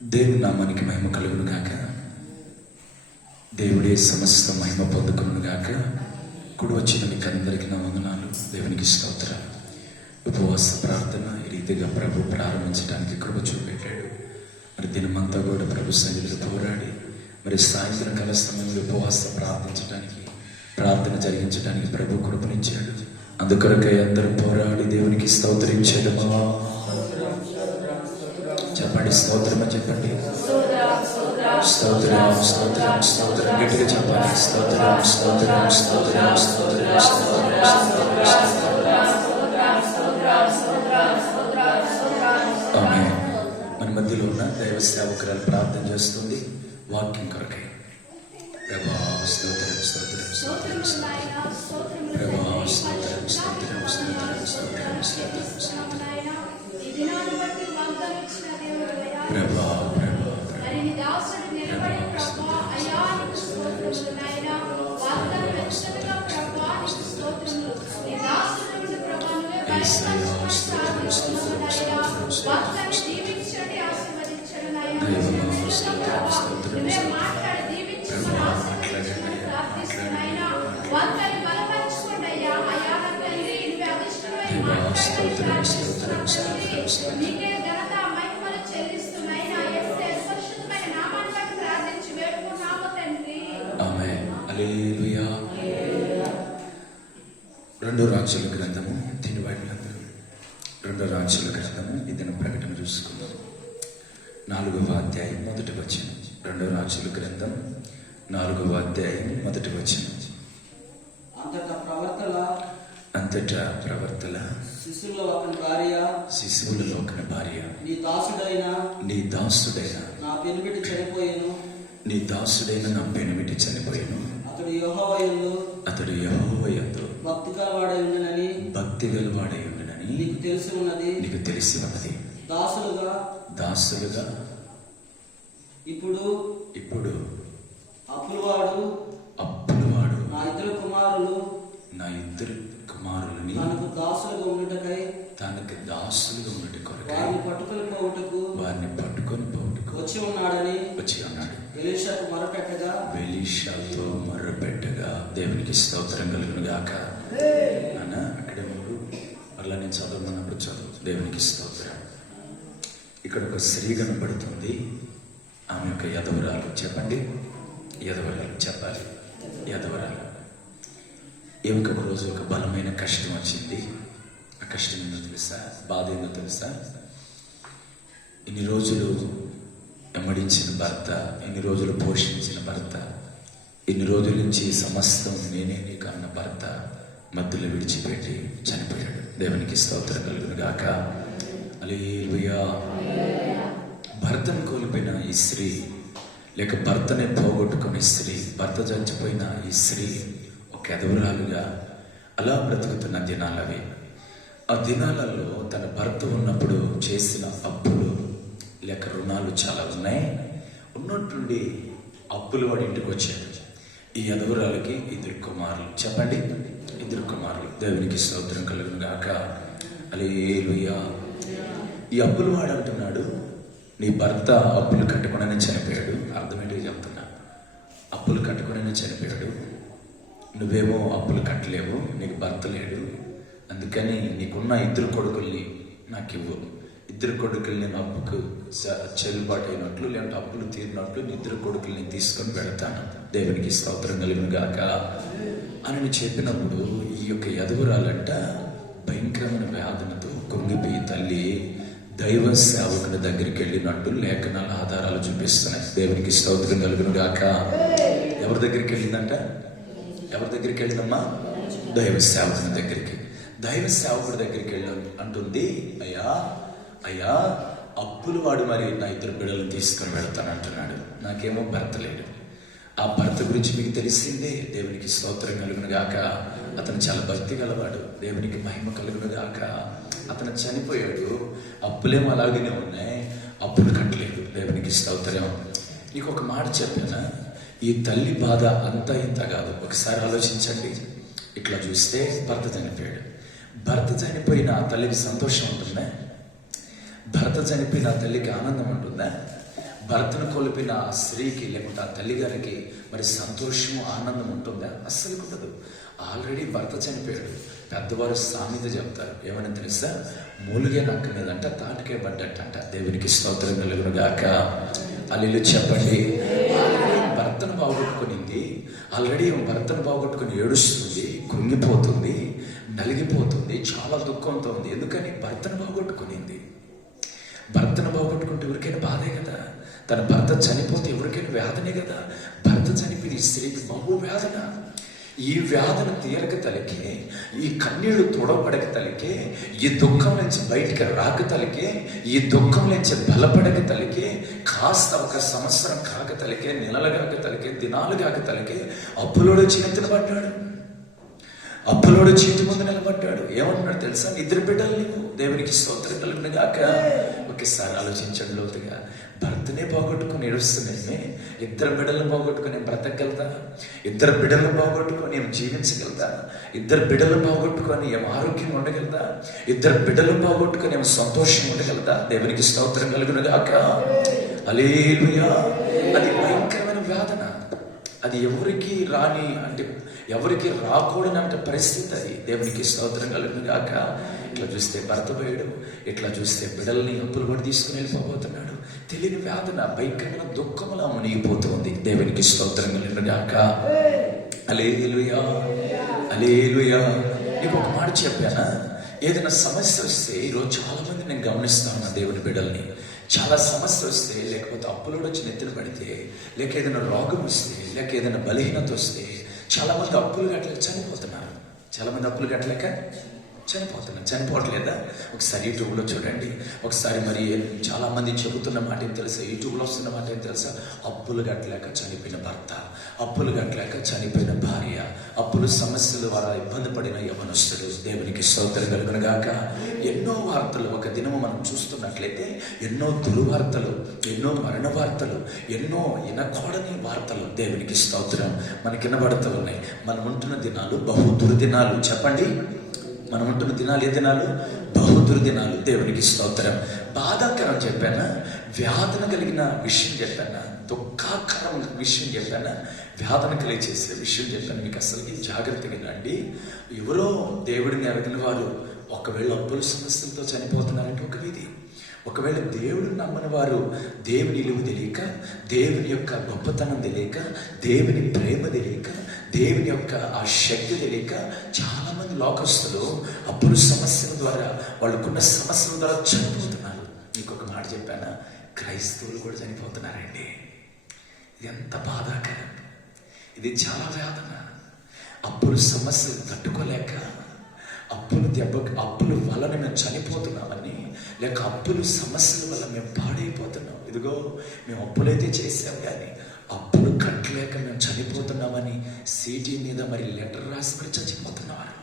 దేవుని నామానికి మహిమ కలుగును గాక. దేవుడే సమస్త మహిమ పొందుకును గాక. కుడి వచ్చిన మీకు అందరికీ నా వందనాలు. దేవునికి స్తోత్రం. ఉపవాస ప్రార్థన ఈ రీతిగా ప్రభు ప్రారంభించడానికి కృప చూపెట్టాడు. మరి దినమంతా కూడా ప్రభు సన్నిధిలో పోరాడి మరి సాయంత్రం కాల సమయంలో ఉపవాస ప్రార్థన జరిగించడానికి ప్రభు కృపనిచ్చాడు. అందుకొరకై అందరూ పోరాడి దేవునికి స్తోత్రించడమా. చెప్పండి స్తోత్రమా, చెప్పండి స్తోత్రం స్తోత్రం స్తోత్రం గట్టిగా చెప్పాలి. స్తోత్రం స్తోత్రం స్తోత్రం స్తోత్రం ఆమేన్. మన మధ్యలో ఉన్న దైవ సేవకురాలు ప్రార్థన చేస్తుంది వాక్యం కొరకై. ప్రభా స్తోత్రం స్తోత్రం స్తోత్రం ప్రభా స్తోత్రం స్తోత్రం స్తోత్రం స్తోత్రం స్తోత్రం ప్రభా రెండో రాజుల గ్రంథము దీని బైబిల్ రెండో రాజుల గ్రంథము ఇదైనా ప్రకటన చూసుకుందాం. 4వ అధ్యాయం 1వ వచనం. రెండో రాజుల గ్రంథం 4వ అధ్యాయం 1వ వచనం. అంతటా ప్రవర్తల శిశువులలో ఒకని భార్య నీ దాసుడైన నా పెనిమిటి చనిపోయాను. అతడు యెహోవా యందు భక్తి గలవాడై ఉండునని నీకు తెలిసి ఉన్నది. దాసులుగా ఇప్పుడు అప్పులవాడు నా ఇద్దరు కుమారులని తనకు దాసులుగా ఉండుట కొరకై వారిని పట్టుకొని పోవుటకు వచ్చి ఉన్నాడు. ఎలీషాతో మొర్రపెట్టగా దేవునికి స్తోత్రం కలుగును గాక. నాన్న అక్కడే మూడు అలా నేను చదవమన్నప్పుడు చదువు. దేవునికి స్తోత్రం. ఇక్కడ ఒక స్త్రీ కనబడుతుంది. ఆమె యొక్క యదవరాలు. చెప్పండి యదవరాలు చెప్పాలి. యదవరాలు. ఏమికి ఒక రోజు ఒక బలమైన కష్టం వచ్చింది. ఆ కష్టం ఏందో తెలుసా? బాధ ఏందో తెలుసా? ఇన్ని రోజులు ఎమ్మడించిన భర్త, ఇన్ని రోజులు పోషించిన భర్త, ఇన్ని రోజుల నుంచి సమస్తం నేనే నీకు అన్న భర్త మధ్యలో విడిచిపెట్టి చనిపోయాడు. దేవునికి స్తోత్రం కలుగును గాక. హల్లెలూయా. భర్తను కోల్పోయిన ఈ స్త్రీ, లేక భర్తనే పోగొట్టుకునే స్త్రీ, భర్త చచ్చిపోయిన ఈ స్త్రీ ఒక ఎదవరాలుగా అలా బ్రతుకుతున్న దినాలవి. ఆ దినాలలో తన భర్త ఉన్నప్పుడు చేసిన అప్పులు లేక రుణాలు చాలా ఉన్నాయి. ఉన్నట్టుండి అప్పులు వాడి ఇంటికి వచ్చాడు. ఈ ఎదవరాలకి 2 కుమారులు. చెప్పండి 2 కుమారులు. దేవునికి స్తోత్రం కలుగును గాక. హల్లెలూయా. ఈ అప్పులు వాడు అంటున్నాడు, నీ భర్త అప్పులు కట్టుకునే చనిపోయాడు. అర్థమేంటి చెప్తున్నా? అప్పులు కట్టుకునే చనిపోయాడు. నువ్వేమో అప్పులు కట్టలేవు, నీకు భర్త లేడు. అందుకని నీకున్న 2 కొడుకుల్ని నాకు ఇవ్వు. 2 కొడుకుల్ని నేను అప్పుకు చెల్లుబాటు అయినట్లు, లేదంటే అప్పులు తీరినట్లు 2 కొడుకుల్ని తీసుకొని పెడతాను. దేవునికి స్తోత్రం కలుగును గాక అని చెప్పినప్పుడు ఈ యొక్క యదువరాలంట భయంకరమైన వేదనతో కుంగిపోయి తల్లి దైవ సేవకుని దగ్గరికి వెళ్ళినట్టు లేఖనాల ఆధారాలు చూపిస్తున్నాయి. దేవునికి స్తోత్రం కలుగును గాక. ఎవరి దగ్గరికి వెళ్ళిందంట? ఎవరి దగ్గరికి వెళ్ళిందమ్మా? దైవ సేవకుని దగ్గరికి. దైవ సేవకుడి దగ్గరికి వెళ్ళి అంటుంది, అయ్యా అప్పులు వాడు మరి నా 2 బిడ్డలను తీసుకొని వెళ్తాను అంటున్నాడు. నాకేమో భర్త లేడు. ఆ భర్త గురించి మీకు తెలిసిందే. దేవునికి స్తోత్రం కలుగును గాక. అతను చాలా భక్తి గలవాడు. దేవునికి మహిమ కలుగును గాక. అతను చనిపోయాడు. అప్పులేమో అలాగనే ఉన్నాయి, అప్పులు కట్టలేదు. దేవునికి స్తోత్రం. నీకు ఒక మాట చెప్పానా? ఈ తల్లి బాధ అంతా ఇంత కాదు. ఒకసారి ఆలోచించండి. ఇట్లా చూస్తే భర్త చనిపోయాడు. భర్త చనిపోయిన ఆ తల్లికి సంతోషం ఉంటుందా? భర్త చనిపోయిన ఆ తల్లికి ఆనందం ఉంటుందా? భర్తను కోల్పోయిన ఆ స్త్రీకి లేకుంటే ఆ తల్లిగారికి మరి సంతోషము ఆనందం ఉంటుందా? అస్సలు ఉండదు. ఆల్రెడీ భర్త చనిపోయాడు. పెద్దవారు సామెత చెప్తారు, ఏమని తెలుసా? మూలిగే నక్క మీదంట తాటికే పడ్డట్టంట. దేవునికి స్తోత్రం కలుగును గాక. అల్లు చెప్పండి. ఆల్రెడీ భర్తను బాగొట్టుకునింది, ఆల్రెడీ భర్తను బాగొట్టుకుని ఏడుస్తుంది, కృంగిపోతుంది, నలిగిపోతుంది, చాలా దుఃఖంతో ఉంది. ఎందుకని? భర్తను బాగొట్టుకునింది. భర్తను బాగొట్టుకుంటే ఎవరికైనా బాధే కదా. తన భర్త చనిపోతే ఎవరికైనా వేదనే కదా. భర్త చనిపోయి ఈ స్త్రీకి బహు వేదన. ఈ వేదన తీరక తలకే, ఈ కన్నీళ్లు తొడబడక తలకే, ఈ దుఃఖం నుంచి బయటికి రాక తలకే, ఈ దుఃఖం నుంచి బలపడక తలకే, కాస్త ఒక సంవత్సరం కాక తలకే, నెలలు కాక తలకే, దినాలు కాక తలకే అప్పులోడు చిన్నతిన పడ్డాడు. అప్పులోడు చీటి ముందు నిలబడ్డాడు. ఏమన్నాడు తెలుసా? 2 బిడ్డలు నీవు. దేవునికి స్తోత్రం కలుగును గాక. ఒకేసారి ఆలోచించండి లోతుగా. భర్తనే పోగొట్టుకుని ఏడుస్తున్నామే, 2 బిడ్డలను పోగొట్టుకుని బ్రతకగలుగుతా? 2 బిడ్డలను పోగొట్టుకొని ఏం జీవించగలుగుతా? 2 బిడ్డలను పోగొట్టుకొని ఏం ఆరోగ్యం ఉండగలుగుతా? 2 బిడ్డలను పోగొట్టుకొని ఏం సంతోషం ఉండగలుగుతా? దేవునికి స్తోత్రం కలుగును గాక. హల్లెలూయా. అది భయంకరమైన వేదన. అది ఎవరికి రాని అంటే ఎవరికి రాకూడనంటే పరిస్థితి అది. దేవునికి స్తోత్రం కలుగును గాక. ఇట్లా చూస్తే భర్త పోయాడు, ఇట్లా చూస్తే బిడ్డల్ని అప్పులు కూడా తీసుకుని వెళ్ళిపోతున్నాడు. తెలియని వేదన, భయంకరమైన దుఃఖములా మునిగిపోతుంది. దేవునికి స్తోత్రం కలుగును గాక. హల్లెలూయా, హల్లెలూయా. నీకు ఒక మాట చెప్పానా? ఏదైనా సమస్య వస్తే ఈరోజు చాలా మంది నేను గమనిస్తాను దేవుని బిడ్డల్ని. చాలా సమస్య వస్తే, లేకపోతే అప్పులోడు వచ్చి నెత్తిన పడితే, లేక ఏదైనా రోగం వస్తే, లేక ఏదైనా బలహీనత వస్తే చాలా మంది అప్పులు కట్టలేక చనిపోతున్నారు. చాలా మంది అప్పులు కట్టలేక చనిపోవట్లేదా? ఒకసారి యూట్యూబ్లో చూడండి. ఒకసారి మరి చాలా మంది చెబుతున్న మాట ఏం తెలుసా? యూట్యూబ్లో వస్తున్న మాట ఏం తెలుసా? అప్పులు కట్టలేక చనిపోయిన భర్త, అప్పులు కట్టలేక చనిపోయిన భార్య, అప్పులు సమస్యల ద్వారా ఇబ్బంది పడిన యవనస్తుడు. దేవునికి స్తోత్రం కలుగును గాక. ఎన్నో వార్తలు ఒక దినము మనం చూస్తున్నట్లయితే, ఎన్నో దుర్వార్తలు, ఎన్నో మరణ వార్తలు, ఎన్నో వినకూడని వార్తలు దేవునికి స్తోత్రం మనకి వినబడుతూ ఉన్నాయి. మనం ఉంటున్న దినాలు బహు దుర్దినాలు. చెప్పండి, మనం ఉంటున్న దినాలు ఏ దినాలు? బహు దుర్దినాలు. దేవునికి స్తోత్రం. బాధాకరం చెప్పానా? వ్యాధన కలిగిన విషయం చెప్పానా? దుఃఖాకరం విషయం చెప్పానా? వ్యాధన కలిగి చేసే విషయం చెప్పాను. మీకు అసలుకి జాగ్రత్తగా రండి. ఎవరో దేవుడిని ఎరగిన వారు ఒకవేళ అప్పుల సమస్యలతో చనిపోతున్నారంటే ఒక విధి. ఒకవేళ దేవుడిని నమ్మని వారు దేవుని విలువ తెలియక, దేవుని యొక్క గొప్పతనం తెలియక, దేవుని ప్రేమ తెలియక, దేవుని యొక్క ఆ శక్తి తెలియక చాలా మంది లోకస్తులు అప్పుల సమస్యల ద్వారా, వాళ్ళకున్న సమస్యల ద్వారా చనిపోతున్నారు. మీకు ఒక మాట చెప్పానా? క్రైస్తవులు కూడా చనిపోతున్నారండి. ఇది ఎంత బాధాకరం. ఇది చాలా వేదన. అప్పుల సమస్యలు తట్టుకోలేక, అప్పుల వలన మేము చనిపోతున్నామని, లేక అప్పుల సమస్యల వల్ల మేము పాడైపోతున్నాం. ఇదిగో మేము అప్పులైతే చేసాం, కానీ అప్పులు కట్టలేక మేము చనిపోతున్నామని సీటీ మీద మరి లెటర్ రాసి మరి చచ్చిపోతున్నవారు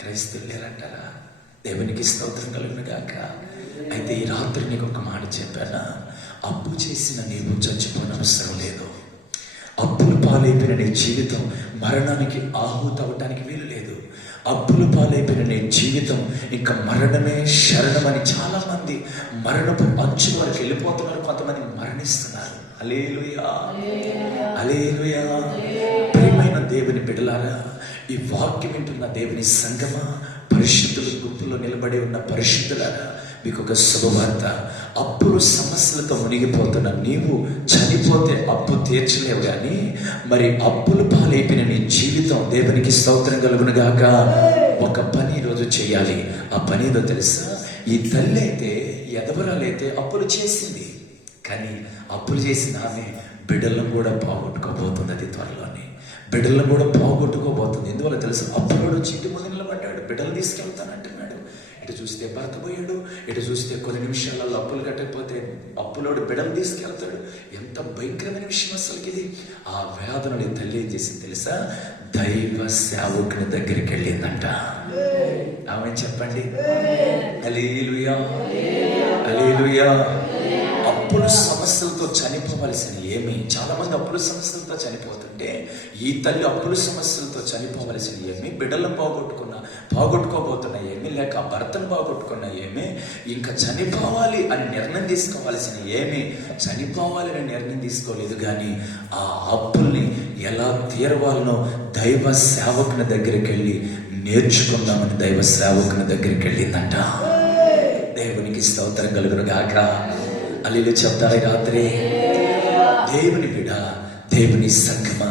క్రైస్తవులు లేరంటారా? దేవునికి స్తోత్రం కలుగును గాక. అయితే ఈ రాత్రి నీకు ఒక మాట చెప్పానా? అప్పు చేసిన నీవు చచ్చిపోనవసరం లేదు. అప్పులు పాలైపోయిన నీ జీవితం మరణానికి ఆహుతవటానికి వీలు లేదు. అప్పులు పాలైపోయిన నీ జీవితం ఇంకా మరణమే శరణమని చాలా మంది మరణపు అంచు వరకు వెళ్ళిపోతున్నారు. కొంతమంది మరణిస్తున్నారు. హల్లెలూయా, హల్లెలూయా. ప్రియమైన దేవుని బిడ్డలారా, ఈ వాక్యం వింటున్న దేవుని సంగమా, పరిశుద్ధుల గుంపులో నిలబడి ఉన్న పరిశుద్ధులారా, మీకు ఒక శుభవార్త. అప్పులు సమస్యలతో మునిగిపోతున్న నీవు చనిపోతే అప్పు తీర్చలేవు, కానీ మరి అప్పులు పాలైపోయిన నీ జీవితం దేవునికి స్తోత్రం కలుగును గాక. ఒక పని ఈరోజు చేయాలి. ఆ పని ఏదో తెలుసా? ఈ తల్లి అయితే, ఎదవరాలైతే అప్పులు చేసింది, కానీ అప్పులు చేసిన ఆమె బిడ్డలను కూడా పోగొట్టుకోబోతుంది. అది త్వరలోనే బిడ్డలను కూడా పోగొట్టుకోబోతుంది. ఎందువల్ల తెలుసు? అప్పులోడు చీటి ముందు నిలబడ్డాడు, బిడ్డలు తీసుకెళ్తానంటున్నాడు. ఇటు చూస్తే భర్త పోయాడు, ఇటు చూస్తే కొన్ని నిమిషాలలో అప్పులు కట్టకపోతే అప్పులోడు బిడ్డలు తీసుకెళ్తాడు. ఎంత భయంకరమైన విషయం అసలుకి ఇది. ఆ వేదనని తల్లి ఏం చేసింది తెలుసా? దైవ సేవకుని దగ్గరికి వెళ్ళిందంట. ఆమె చెప్పండి, హల్లెలూయా, హల్లెలూయా. అప్పుల సమస్యలతో చనిపోవలసిన ఏమి? చాలా మంది అప్పుల సమస్యలతో చనిపోతుంటే, ఈ తల్లి అప్పుల సమస్యలతో చనిపోవలసిన ఏమి? బిడ్డలను పోగొట్టుకోబోతున్న ఏమి, లేక భర్తను పోగొట్టుకున్న ఏమి, ఇంకా చనిపోవాలి అని నిర్ణయం తీసుకోవాల్సిన ఏమి? చనిపోవాలి అని నిర్ణయం తీసుకోలేదు, కానీ ఆ అప్పుల్ని ఎలా తీరవాలనో దైవ సేవకుని దగ్గరికి వెళ్ళి నేర్చుకుందామని దైవ సేవకుని దగ్గరికి వెళ్ళిందంట. దేవునికి స్తోత్రం కలుగును గాక. అల్లీలు చెప్తారు రాత్రి. దేవుని బిడ్డ, దేవుని సంగమా,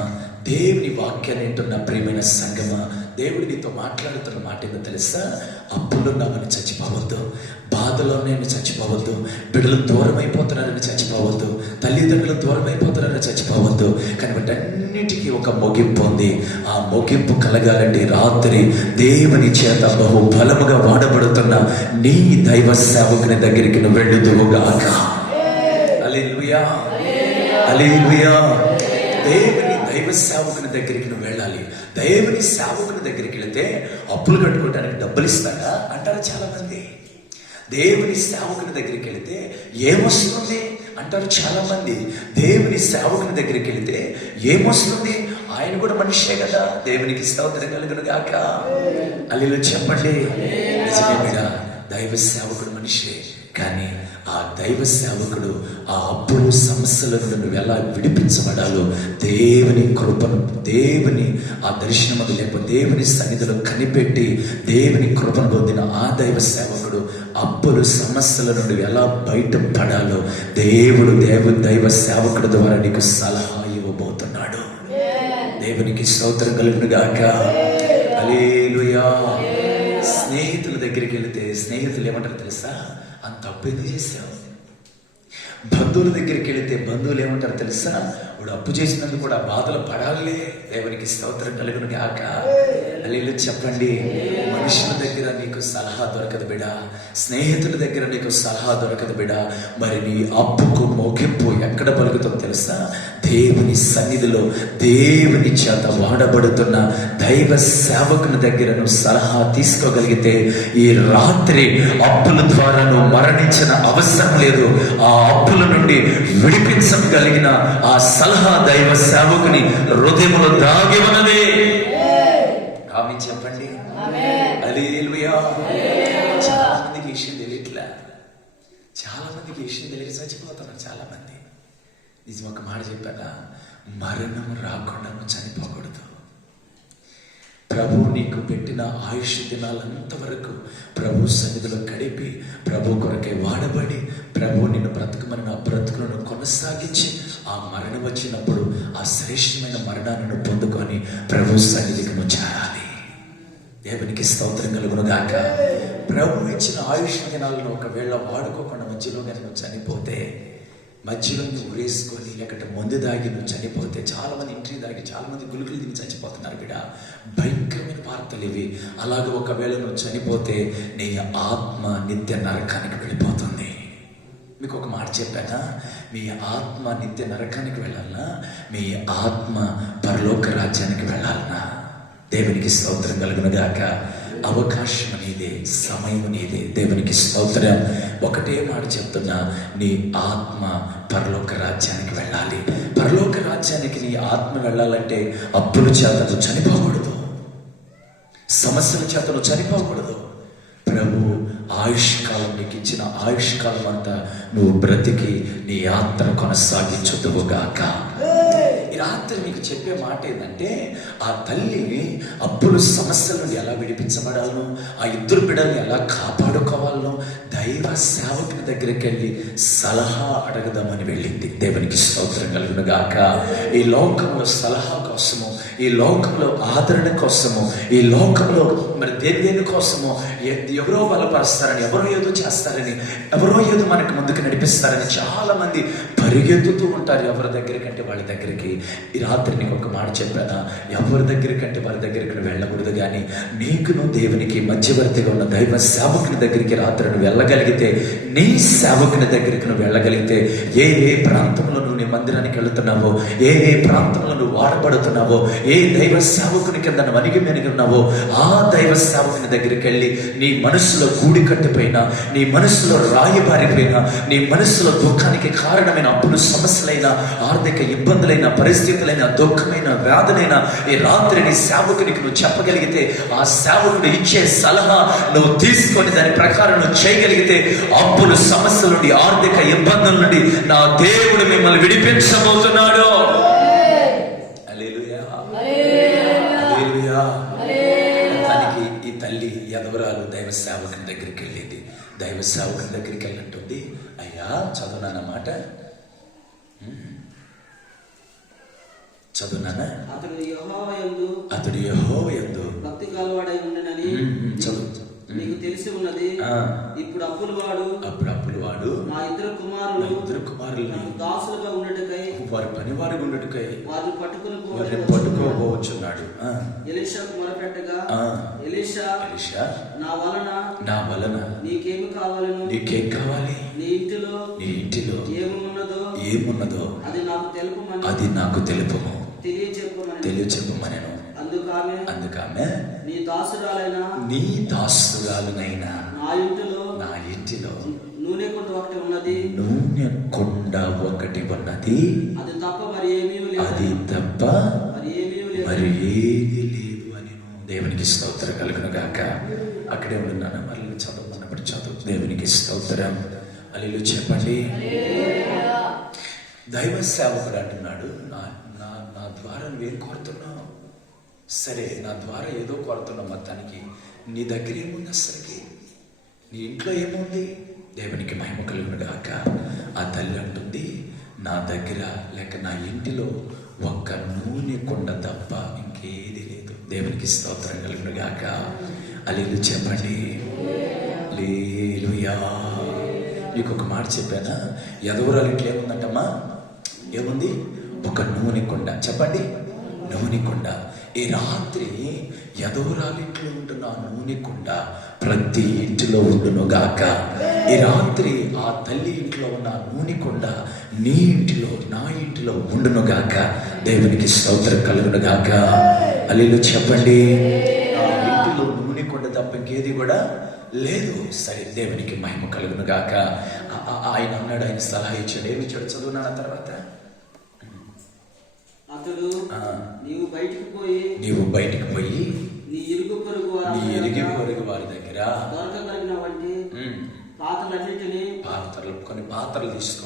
దేవుని వాక్యాన్ని వింటున్న ప్రియమైన సంగమా, దేవుడు నీతో మాట్లాడుతున్న మాట ఏదో తెలుసా? అప్పులున్నామని చచ్చిపోవద్దు, బాధలో నేను చచ్చిపోవద్దు, బిడ్డలు దూరం అయిపోతున్నారని చచ్చిపోవద్దు, తల్లిదండ్రులు దూరం అయిపోతున్నారని చచ్చిపోవద్దు. కానీ వాటన్నిటికీ ఒక ముగింపు ఉంది. ఆ ముగింపు కలగాలంటే రాత్రి దేవుని చేత బహు బలముగా వాడబడుతున్న నీ దైవ సేవకుని దగ్గరికి నువ్వు వెళ్ళుదువుగాక. హల్లెలూయా, హల్లెలూయా. దేవుని దైవ సేవకుని దగ్గరికి నువ్వు వెళ్ళాలి. దేవుని సేవకుని దగ్గరికి వెళితే అప్పులు కట్టుకోవడానికి డబ్బులు ఇస్తాడా అంటారు చాలా మంది. దేవుని సేవకుని దగ్గరికి వెళితే ఏమొస్తుంది అంటారు చాలా మంది. దేవుని సేవకుని దగ్గరికి వెళితే ఏమొస్తుంది? ఆయన కూడా మనిషే కదా. దేవునికి స్తోత్రం కలుగును గాక. అల్లీలు చెప్పండి. నిజమే బిడ్డ, దైవ సేవకుడు మనిషే, కానీ ఆ దైవ సేవకుడు ఆ అప్పులు సమస్యల నుండి నువ్వు ఎలా విడిపించబడాలో దేవుని కృపను, దేవుని ఆ దర్శనము లేకపోతే దేవుని సన్నిధిలో కనిపెట్టి దేవుని కృపను పొందిన ఆ దైవ సేవకుడు అప్పులు సమస్యల నుండి ఎలా బయటపడాలో దేవుడు దైవ సేవకుడు ద్వారా నీకు సలహా ఇవ్వబోతున్నాడు. దేవునికి స్తోత్రం కలుగును గాక. హల్లెలూయా. స్నేహితుల దగ్గరికి వెళితే స్నేహితులు ఏమంటారు తెలుసా? అంత అప్పు ఎందుకు చేశావు? బంధువుల దగ్గరికి వెళితే బంధువులు ఏమంటారు తెలుసా? వాడు అప్పు చేసినందుకు కూడా బాధలు పడాలే. దేవునికి స్తోత్రం కలుగును గాక. హల్లెలూయా చెప్పండి. మనుషుల దగ్గర నీకు సలహా దొరకదు బిడ, స్నేహితుల దగ్గర నీకు సలహా దొరకదు బిడ. మరి నీ అప్పుకు ముగింపు ఎక్కడ పలుకుతుందో తెలుసా? దేవుని సన్నిధిలో దేవుని చేత వాడబడుతున్న దైవ సేవకుని దగ్గర నువ్వు సలహా తీసుకోగలిగితే ఈ రాత్రి అప్పుల ద్వారా నువ్వు మరణించిన అవసరం లేదు. ఆ అప్పుల నుండి విడిపించగలిగిన ఆ సలహా దైవ సేవకుని హృదయంలో దాగి ఉన్నది. ఆమె చెప్పండి. హల్లెలూయా. చాలా మందికి విషయం తెలియట్లే, చాలా మందికి విషయం తెలియక చచ్చిపోతున్నారు చాలా మంది. నిజం ఒక మాట చెప్పాక, మరణం రాకుండా చనిపోకూడదు. ప్రభు నీకు పెట్టిన ఆయుష్ దినాలంత వరకు ప్రభు సన్నిధిలో గడిపి ప్రభు కొరకే వాడబడి ప్రభు నిన్ను బ్రతకమని నా బ్రతుకులను కొనసాగించి ఆ మరణం వచ్చినప్పుడు ఆ శ్రేష్టమైన మరణాన్ని పొందుకొని ప్రభు సన్నిధికి నువ్వు చేరాలి. దేవునికి స్తోత్రం కలుగును గాక. ప్రభు ఇచ్చిన ఆయుష్ దినాలను ఒకవేళ వాడుకోకుండా మధ్యలో కనుక నువ్వు చనిపోతే, మధ్యలో నువ్వు ఉరేసుకొని లేకపోతే మందు దాగి నువ్వు చనిపోతే, చాలా మంది ఇంటిని దాగి చాలా మంది గులుకులు తిని చచ్చిపోతున్నారు బిడ్డ. భయంకరమైన వార్తలు ఇవి. అలాగే ఒకవేళ నువ్వు చనిపోతే నీ ఆత్మ నిత్య నరకానికి వెళ్ళిపోతుంది. మీకు ఒక మాట చెప్పానా? మీ ఆత్మ నిత్య నరకానికి వెళ్ళాలన్నా, మీ ఆత్మ పరలోక రాజ్యానికి వెళ్ళాలన్నా? దేవునికి స్తోత్రం కలుగును గాక. అవకాశం అనేదే, సమయం అనేదే. దేవునికి స్తోత్రం. ఒకటే మాట చెప్తున్నా, నీ ఆత్మ పరలోక రాజ్యానికి వెళ్ళాలి. పరలోక రాజ్యానికి నీ ఆత్మ వెళ్ళాలంటే అప్పుల చేత నువ్వు చనిపోకూడదు, సమస్యల చేత నువ్వు చనిపోకూడదు. ప్రభు ఆయుష్కాలం నీకు ఇచ్చిన ఆయుష్కాలం అంతా నువ్వు బ్రతికి నీ యాత్ర కొనసాగించుదువుగాక. ఈ రాత్రి నీకు చెప్పే మాట ఏంటంటే, ఆ తల్లి అప్పులు సమస్యల నుండి ఎలా విడిపించబడాలను, ఆ ఇద్దరు బిడ్డల్ని ఎలా కాపాడుకోవాలను దైవ సేవకుని దగ్గరికి వెళ్ళి సలహా అడగదామని వెళ్ళింది. దేవునికి స్తోత్రం కలుగును గాక. ఈ లోకంలో సలహా కోసము, ఈ లోకంలో ఆదరణ కోసము, ఈ లోకంలో మరి దేని కోసమో ఎవరో బలపరుస్తారని, ఎవరో ఏదో చేస్తారని, ఎవరో ఏదో మనకు ముందుకు నడిపిస్తారని చాలా మంది పరిగెత్తుతూ ఉంటారు ఎవరి దగ్గరికంటే వాళ్ళ దగ్గరికి. ఈ రాత్రి నీకు ఒక మాట చెప్పానా? ఎవరి దగ్గరికంటే వాళ్ళ దగ్గరికి నువ్వు వెళ్ళకూడదు, కానీ నీకును దేవునికి మధ్యవర్తిగా ఉన్న దైవ సేవకుని దగ్గరికి రాత్రి నువ్వు వెళ్ళగలిగితే, నీ సేవకుని దగ్గరికి నువ్వు వెళ్ళగలిగితే, ఏ ప్రాంతంలో నువ్వు నీ మందిరానికి వెళుతున్నావో, ఏ ఏ ప్రాంతంలో నువ్వు వాడబడుతున్నావో, ఏ దైవ సేవకుని కింద నువ్వు అణిగి ఉన్నావో, ఆ దైవ సేవకుని దగ్గరికి వెళ్ళి నీ మనసులో గూడి కట్టిపోయినా, నీ మనసులో రాయబారిపోయినా, నీ మనసులో దుఃఖానికి కారణమైన అప్పులు, సమస్యలైన, ఆర్థిక ఇబ్బందులైన, పరిస్థితులైన, దుఃఖమైన, వ్యాధులైన ఈ రాత్రి నీ సేవకునికి నువ్వు చెప్పగలిగితే, ఆ సేవకుడు ఇచ్చే సలహా నువ్వు తీసుకొని దాని ప్రకారం నువ్వు చేయగలిగితే, అప్పులు, సమస్యల నుండి, ఆర్థిక ఇబ్బందుల నుండి నా దేవుడు మిమ్మల్ని విడిపించబోతున్నాడు. హల్లెలూయా, హల్లెలూయా. దానికి ఈ తల్లి యదవరాలు దైవ సేవకుని దగ్గరికి వెళ్ళింది. దైవ సేవకుని దగ్గరికి వెళ్ళినట్టుంది. అయ్యా చదువునానమాట, చదువునానా? అతడు యెహోవా యందు భక్తి కలవాడై ఉండనని చదువు నీకు తెలిసి ఉన్నది. ఇప్పుడు అప్పులు వాడు నా ఇద్దరు కుమారులు దాసులుగా ఉండటకై, వారి పనివారిగా ఉండటకై వారిని పట్టుకోబోచున్నాడు. ఎలీషాకు మొరపెట్టగా, ఎలీషా నా వలన నీకేమి కావాలను, నీకేం కావాలి, నీ ఇంటిలో ఏమున్నదో అది నాకు తెలుపుము, తెలియచెప్పమనెను. అందుకామె నీ దాసురాలైన నా ఇంటిలో నూనె కుండ ఒకటి ఉన్నది, అది తప్ప మరి ఏమీ లేదు అని. దేవునికి స్తోత్రం కలుగును గాక. అక్కడే ఉన్నాను, మళ్ళీ చదవమన్నప్పుడు చదువు. దేవునికి స్తోత్రం. హల్లెలూయా చెప్పండి. దైవ సేవకుడు అంటున్నాడు, నా ద్వారా నువ్వేం కోరుతున్నావు? సరే, నా ద్వారా ఏదో కోరుతున్నావు, మొత్తానికి నీ దగ్గర ఏముంది? అసలుకి నీ ఇంట్లో ఏముంది? దేవునికి మహిమ కలుగును గాక. ఆ తల్లి అంటుంది, నా దగ్గర లేక నా ఇంటిలో ఒక్క నూనె కొండ తప్ప ఇంకేది లేదు. దేవునికి స్తోత్రం కలుగును గాక. హల్లెలూయా చెప్పండి. హల్లెలూయా. నీకు ఒక మాట చెప్పానా? యదవరాలు ఇంట్లో ఏముందంటమ్మా? ఏముంది? ఒక నూనె కొండ. చెప్పండి, నూనె కొండ. ఈ రాత్రి యదవరాలింట్లో ఉంటున్న నూనె కొండ ప్రతి ఇంటిలో ఉండును గాక. ఈ రాత్రి ఆ తల్లి ఇంట్లో ఉన్న నూనె కొండ నీ ఇంటిలో, నా ఇంటిలో ఉండును గాక. దేవునికి స్తోత్రం కలుగును గాక. హల్లెలూయా చెప్పండి. ఆ ఇంటిలో నూనె కొండ తప్ప ఇంకేది కూడా లేదు. సరే, దేవునికి మహిమ కలుగును గాక. ఆయన అన్నాడు, ఆయన సలహా ఇచ్చాడు. ఏమి ఇచ్చాడు? చదువునా తర్వాత అతడు నీవు బయటికి పోయి నీ ఇరుగు పొరుగు వారి దగ్గర దొరకగలిగిన వంటి కొన్ని పాత్రలు తీసుకో,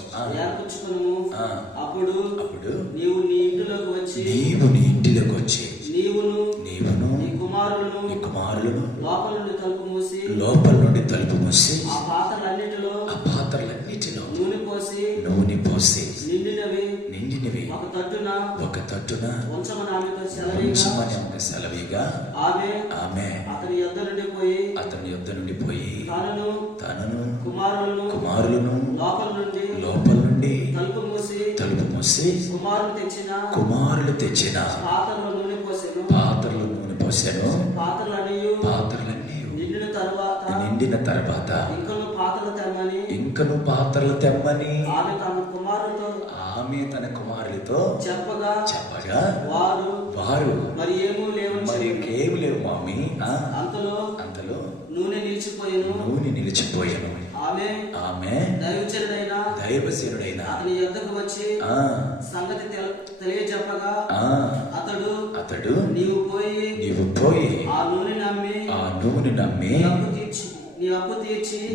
అప్పుడు నీవు నీ ఇంటిలోకి వచ్చి నీవును నీ కుమారులను లోపల నుండి తలుపు మూసి ఆ పాత్రలన్నిటిలో నూనె పోసి నిండినవి ఒక తట్టున ఉంచమని సెలవిగా ఆమె అతని యొద్ద నుండి పోయి తనను కుమారులను లోపల నుండి తలుపు మూసి కుమారులు తెచ్చిన పాత్రలు నూనె పోసాను. పాత్రలన్నీ నిండిన తర్వాత ఇంకను పాత్రలు తెమ్మని ఆమె తన కుమారులతో చెప్పగా వారు మరి ఇంకేమి లేవు మామీ. అంతలో నూనె నిలిచిపోయాను. ఆమె దైవజనుడైన అతని యొద్దకు వచ్చి సంగతి తెలియజెప్పగా అతడు నీవు పోయి ఆ నూనె నమ్మి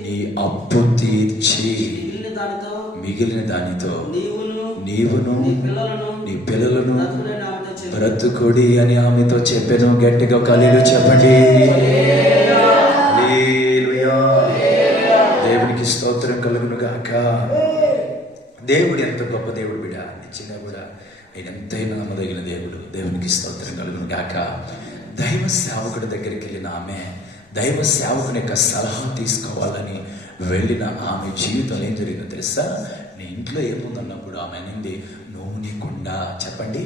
నీ అప్పు తీర్చి మిగిలిన దానితో నీవును నీ పిల్లలను బ్రతుకుడి అని ఆమెతో చెప్పాను. గట్టిగా హల్లెలూయా చెప్పండి. దేవునికి స్తోత్రం కలుగును గాక. దేవుడు ఎంత గొప్ప దేవుడు బిడ్డ. నిజంగా కూడా ఆయన ఎంతైనా నమ్మదగిన దేవుడు. దేవునికి స్తోత్రం కలుగును గాక. దైవ సేవకుడి దగ్గరికి వెళ్ళిన ఆమె దైవ సేవకుని యొక్క సలహా తీసుకోవాలని వెళ్ళిన ఆమె జీవితంలో ఏం జరిగిందో తెలుసా? నీ ఇంట్లో ఏముందన్నప్పుడు ఆమె అనింది, నూనె కుండ. చెప్పండి,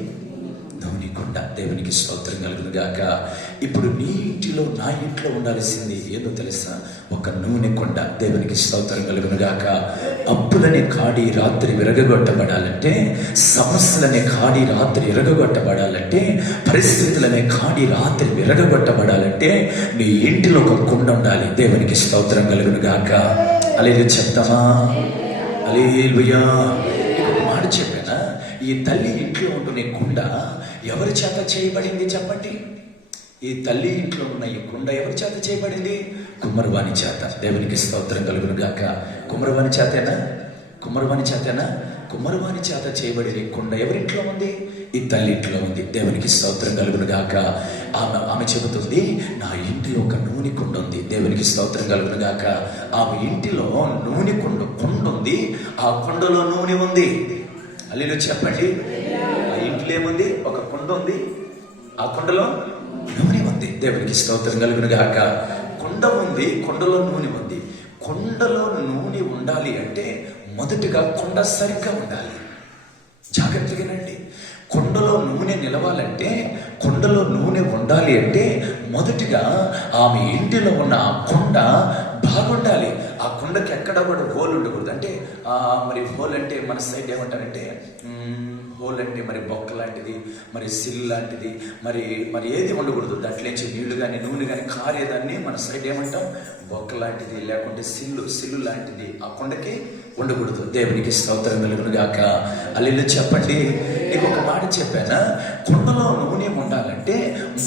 నూనె కుండ. దేవునికి స్తోత్రం కలుగును గాక. ఇప్పుడు నీ ఇంటిలో నా ఇంట్లో ఉండాల్సింది ఏదో తెలుసా? ఒక నూనె కుండ. దేవునికి స్తోత్రం కలుగును గాక. అప్పులనే కాడి రాత్రి విరగగొట్టబడాలంటే, సమస్యలనే కాడి రాత్రి విరగగొట్టబడాలంటే, పరిస్థితులనే కాడి రాత్రి విరగగొట్టబడాలంటే నీ ఇంటిలో ఒక కుండ ఉండాలి. దేవునికి స్తోత్రం కలుగును గాక. అలేలు చెప్తామా? హల్లెలూయా. ఒక మాట చెప్పానా? ఈ తల్లి ఇంట్లో ఉంటున్న కుండ ఎవరి చేత చేయబడింది చెప్పండి? ఈ తల్లి ఇంట్లో ఉన్న ఈ కుండ ఎవరి చేత చేయబడింది? కుమ్మరివాని చేత. దేవునికి స్తోత్రం కలుగును గాక. కుమ్మరివాని చేతేనా? కుమ్మరివాని చేతేనా? కుమ్మరివాని చేత చేయబడిన కుండ ఎవరింట్లో ఉంది? ఈ తల్లి ఇంట్లో ఉంది. దేవునికి స్తోత్రం కలుగును గాక. ఆమె చెబుతుంది, నా ఇంటిలో ఒక నూనె కుండ ఉంది. దేవునికి స్తోత్రం కలుగును గాక. ఆమె ఇంటిలో నూనె కుండ ఉంది. ఆ కుండలో నూనె ఉంది. హల్లెలూయా చెప్పండి. ఆ ఇంట్లో ఏముంది? ఒక కుండ ఉంది. ఆ కుండలో నూనె ఉంది. దేవునికి స్తోత్రం కలుగును గాక. కుండ ఉంది, కుండలో నూనె ఉంది. కుండలో నూనె ఉండాలి అంటే మొదటిగా కుండ సరిగ్గా ఉండాలి. జాగ్రత్తగానండి. కుండలో నూనె నిలవాలంటే, కుండలో నూనె ఉండాలి అంటే మొదటిగా ఆమె ఇంటిలో ఉన్న ఆ కుండ బాగుండాలి. ఆ కుండకి ఎక్కడ కూడా హోల్ ఉండకూడదు. అంటే మరి హోల్ అంటే మన సైడ్ ఏమంటారంటే, హోల్ అంటే మరి బొక్క లాంటిది, మరి సిల్ లాంటిది, మరి ఏది ఉండకూడదు. దాంట్లోంచి నీళ్లు కానీ నూనె కానీ కారేదాన్ని మన సైడ్ ఏమంటాం? బొక్క లాంటిది, లేకుంటే సిల్లు లాంటిది ఆ కొండకి ఉండకూడదు. దేవునికి స్తోత్రం కలుగును గాక. హల్లెలూయా చెప్పండి. నీకు ఒక మాట చెప్పానా? కుండలో నూనె ఉండాలంటే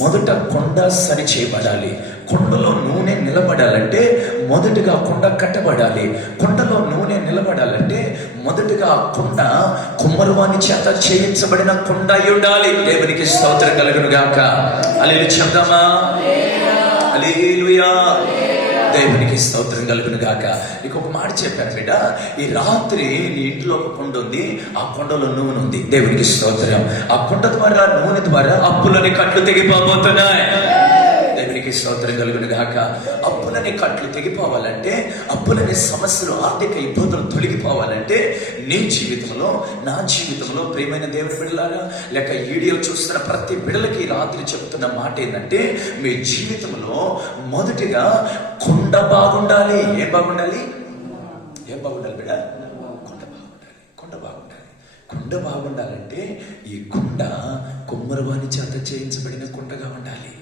మొదట కొండ సరి చేయబడాలి. కుండలో నూనె నిలబడాలంటే మొదటిగా కుండ కట్టబడాలి. కుండలో నూనె నిలబడాలంటే మొదటిగా కుండ కుమ్మరివాని చేత చేయించబడిన కుండ ఉండాలి. దేవునికి స్తోత్రం కలుగును గాక. హల్లెలూయా చెప్దామా? హల్లెలూయా. దేవునికి స్తోత్రం కలుగును గాక. ఇంకొక మాట చెప్పాను బిడ్డ, ఈ రాత్రి నీ ఇంట్లో ఒక కుండ ఉంది. ఆ కుండలో నూనె ఉంది. దేవునికి స్తోత్రం. ఆ కుండ ద్వారా, నూనె ద్వారా అప్పులని కట్లు తెగిపోబోతున్నాయి. దేవునికి స్తోత్రం కలుగును గాక. అప్పులని కట్లు తెగిపోవాలంటే, అప్పులని సమస్యలు, ఆర్థిక ఇబ్బందులు తొలగిపోవాలంటే నీ జీవితంలో, నా జీవితంలో, ప్రియమైన దేవుని బిడ్డలారా, లేక వీడియో చూస్తున్న ప్రతి బిడ్డలకి రాత్రి చెబుతున్న మాట ఏంటంటే, మీ జీవితంలో మొదటిగా కుండ బాగుండాలి. ఏం బాగుండాలి? ఏం బాగుండాలి బిడ్డ? కుండ బాగుండాలి. కుండ బాగుండాలి. కుండ బాగుండాలంటే ఈ కుండ కుమ్మరివాని చేత చేయించబడిన కుండగా ఉండాలి.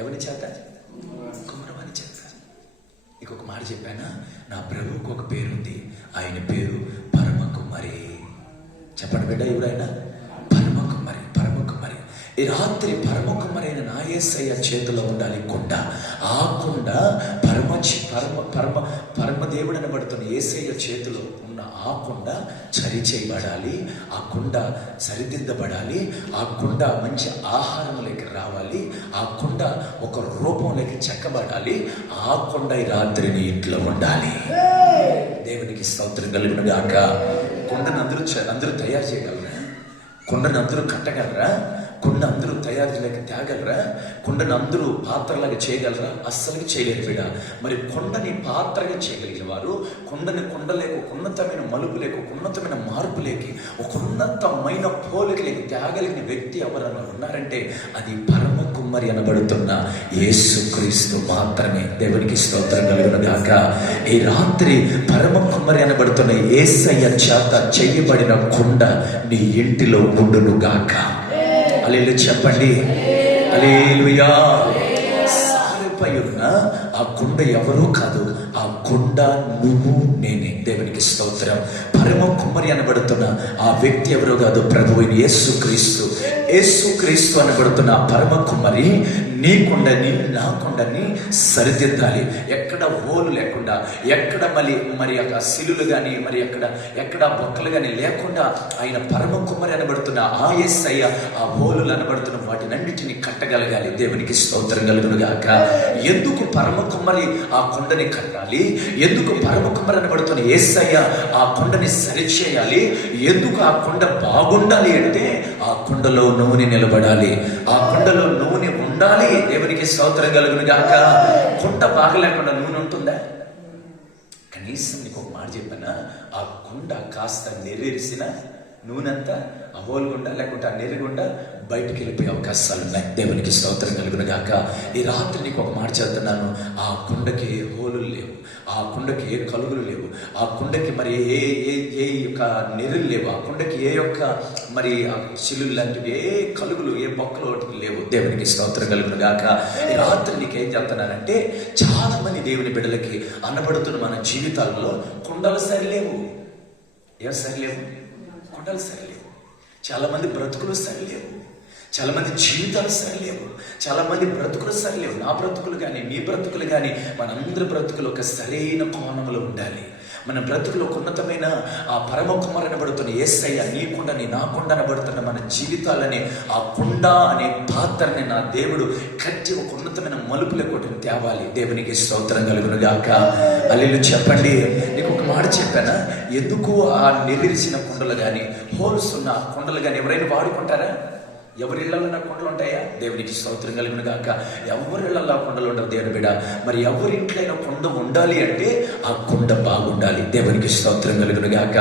ఎవరి చేత? కుమ్మరివాని చేత. ఇంకొక మాట చెప్పానా? నా ప్రభువుకు ఒక పేరుంది. ఆయన పేరు పరమ కుమ్మరి. చెప్పండి బిడ్డ, ఎవరైనా? పరమ కుమ్మరి. పరమ కుమ్మరి. ఈ రాత్రి పరమ కుమ్మరి అయిన నా యేసయ్య చేతిలో ఉండాలి కుండ. ఆ కుండ పరమ దేవుడు అనబడుతున్న యేసయ్య చేతిలో ఉన్న ఆ కుండ సరి చేయబడాలి. ఆ కుండ సరిదిద్దబడాలి. ఆ కుండ మంచి ఆహారంలోకి రావాలి. ఆ కుండ ఒక రూపంలోకి చెక్కబడాలి. ఆ కుండ ఈ రాత్రి నీ ఇంట్లో ఉండాలి. దేవునికి స్తోత్రం కలుగును గాక. కుండను అందరూ తయారు చేయగలరా? కుండను అందరూ కట్టగలరా? కుండ అందరూ తయారు చేయలేక తేగలరా? కుండను అందరూ పాత్రలాగా చేయగలరా? అస్సలు చేయలేరు బిడ్డ. మరి కొండని పాత్రగా చేయగలిగిన వారు, కొండలేక ఉన్నతమైన మలుపు లేక, ఉన్నతమైన మార్పు లేకి, ఒక ఉన్నతమైన పోలిక లేక తేగలిగిన వ్యక్తి ఎవరన్నా ఉన్నారంటే అది పరమ కుమ్మరి అనబడుతున్న యేసుక్రీస్తు మాత్రమే. దేవునికి స్తోత్రం కలుగును గాక. ఈ రాత్రి పరమ కుమ్మరి అనబడుతున్న యేసయ్య చేత చేయబడిన కుండ నీ ఇంటిలో ఉండును గాక. హల్లెలూయా చెప్పండి. హల్లెలూయా. సారెపై ఉన్న ఆ కుండ ఎవరూ కాదు, ఆ కుండ నువ్వు నేనే. దేవునికి స్తోత్రం. పరమ కుమ్మరి అనబడుతున్న ఆ వ్యక్తి ఎవరో కాదు, ప్రభువైన యేసుక్రీస్తు. యేసుక్రీస్తు అనబడుతున్న పరమ కుమ్మరి నీ కొండని, నా కొండని సరిదిద్దాలి. ఎక్కడ హోలు లేకుండా, ఎక్కడ మరి అక్కడ సిలులు కానీ, మరి ఎక్కడ బొక్కలు కానీ లేకుండా ఆయన పరమ కుమ్మరి అనబడుతున్న ఆ యేసయ్య ఆ హోలులు అనబడుతున్న వాటినన్నిటిని కట్టగలగాలి. దేవునికి స్తోత్రం కలుగును గాక. ఎందుకు పరమ కుమ్మరి ఆ కొండని కట్టాలి? ఎందుకు పరమ కుమ్మరి అనబడుతున్న యేసయ్య ఆ కొండని సరిచేయాలి? ఎందుకు ఆ కొండ బాగుండాలి అంటే ఆ కొండలో నూనె నిలబడాలి. ఆ కొండలో నూనె ఉండాలి. దేవునికి స్తోత్రం కలుగును గాక. కుండ బాగలేకుండా నూనె ఉంటుందా? కనీసం నీకు ఒక మాట చెప్పానా? ఆ కుండ కాస్త నెర్రెరిసినా నూనె అంతా ఆ హోల్ గుండా లేకుంటే ఆ నీరు గుండా బయటికి వెళ్ళిపోయే అవకాశాలు ఉన్నాయి. దేవునికి స్తోత్రం కలుగును గాక. ఈ రాత్రి నీకు ఒక మాట చెప్తున్నాను, ఆ కుండకి ఏ హోలు లేవు, ఆ కుండకి ఏ కలుగులు లేవు, ఆ కుండకి మరి ఏ ఏ ఏ యొక్క నెరులు లేవు, ఆ కుండకి ఏ యొక్క మరి ఆ చిల్లులు లాంటివి ఏ కలుగులు ఏ బొక్కలు ఒకటి లేవు. దేవునికి స్తోత్రం కలుగును గాక. ఈ రాత్రి నీకేం చెప్తున్నానంటే, చాలా మంది దేవుని బిడ్డలకి అనబడుతున్న మన జీవితాల్లో కుండలు సరిలేవు. ఏం సరిలేవు? కుండలు సరిలేవు. చాలా మంది బ్రతుకులు సరిలేవు, చాలా మంది జీవితాలు సరిలేవు, చాలా మంది బ్రతుకులు సరిలేవు. నా బ్రతుకులు కానీ నీ బ్రతుకులు కానీ మనందరి బ్రతుకులు ఒక సరైన కోణంలో ఉండాలి. మన బ్రతుకులు ఒక ఉన్నతమైన ఆ పరమ కుమారనబడుతున్న యేసయ్య నీ కుండని నా కుండ అనబడుతున్న మన జీవితాలని ఆ కుండ అనే పాత్రని నా దేవుడు కట్టి ఒక ఉన్నతమైన మలుపుల కొట్టిని తేవాలి. దేవునికి స్తోత్రం కలుగును గాక. హల్లెలూయా చెప్పండి. నీకు ఒక మాట చెప్పానా, ఎందుకు ఆ నిలిచిన కుండలు కానీ హోల్స్ ఉన్న కుండలు కానీ ఎవరైనా వాడుకుంటారా? ఎవరి ఇళ్లలో కుండలు ఉంటాయా? దేవునికి స్తోత్రం కలుగును గాక. ఎవరి ఇళ్లలో కుండలు ఉండవు దేవుని బిడ్డ. మరి ఎవరి ఇంట్లో కుండ ఉండాలి అంటే ఆ కుండ బాగుండాలి. దేవునికి స్తోత్రం కలుగును గాక.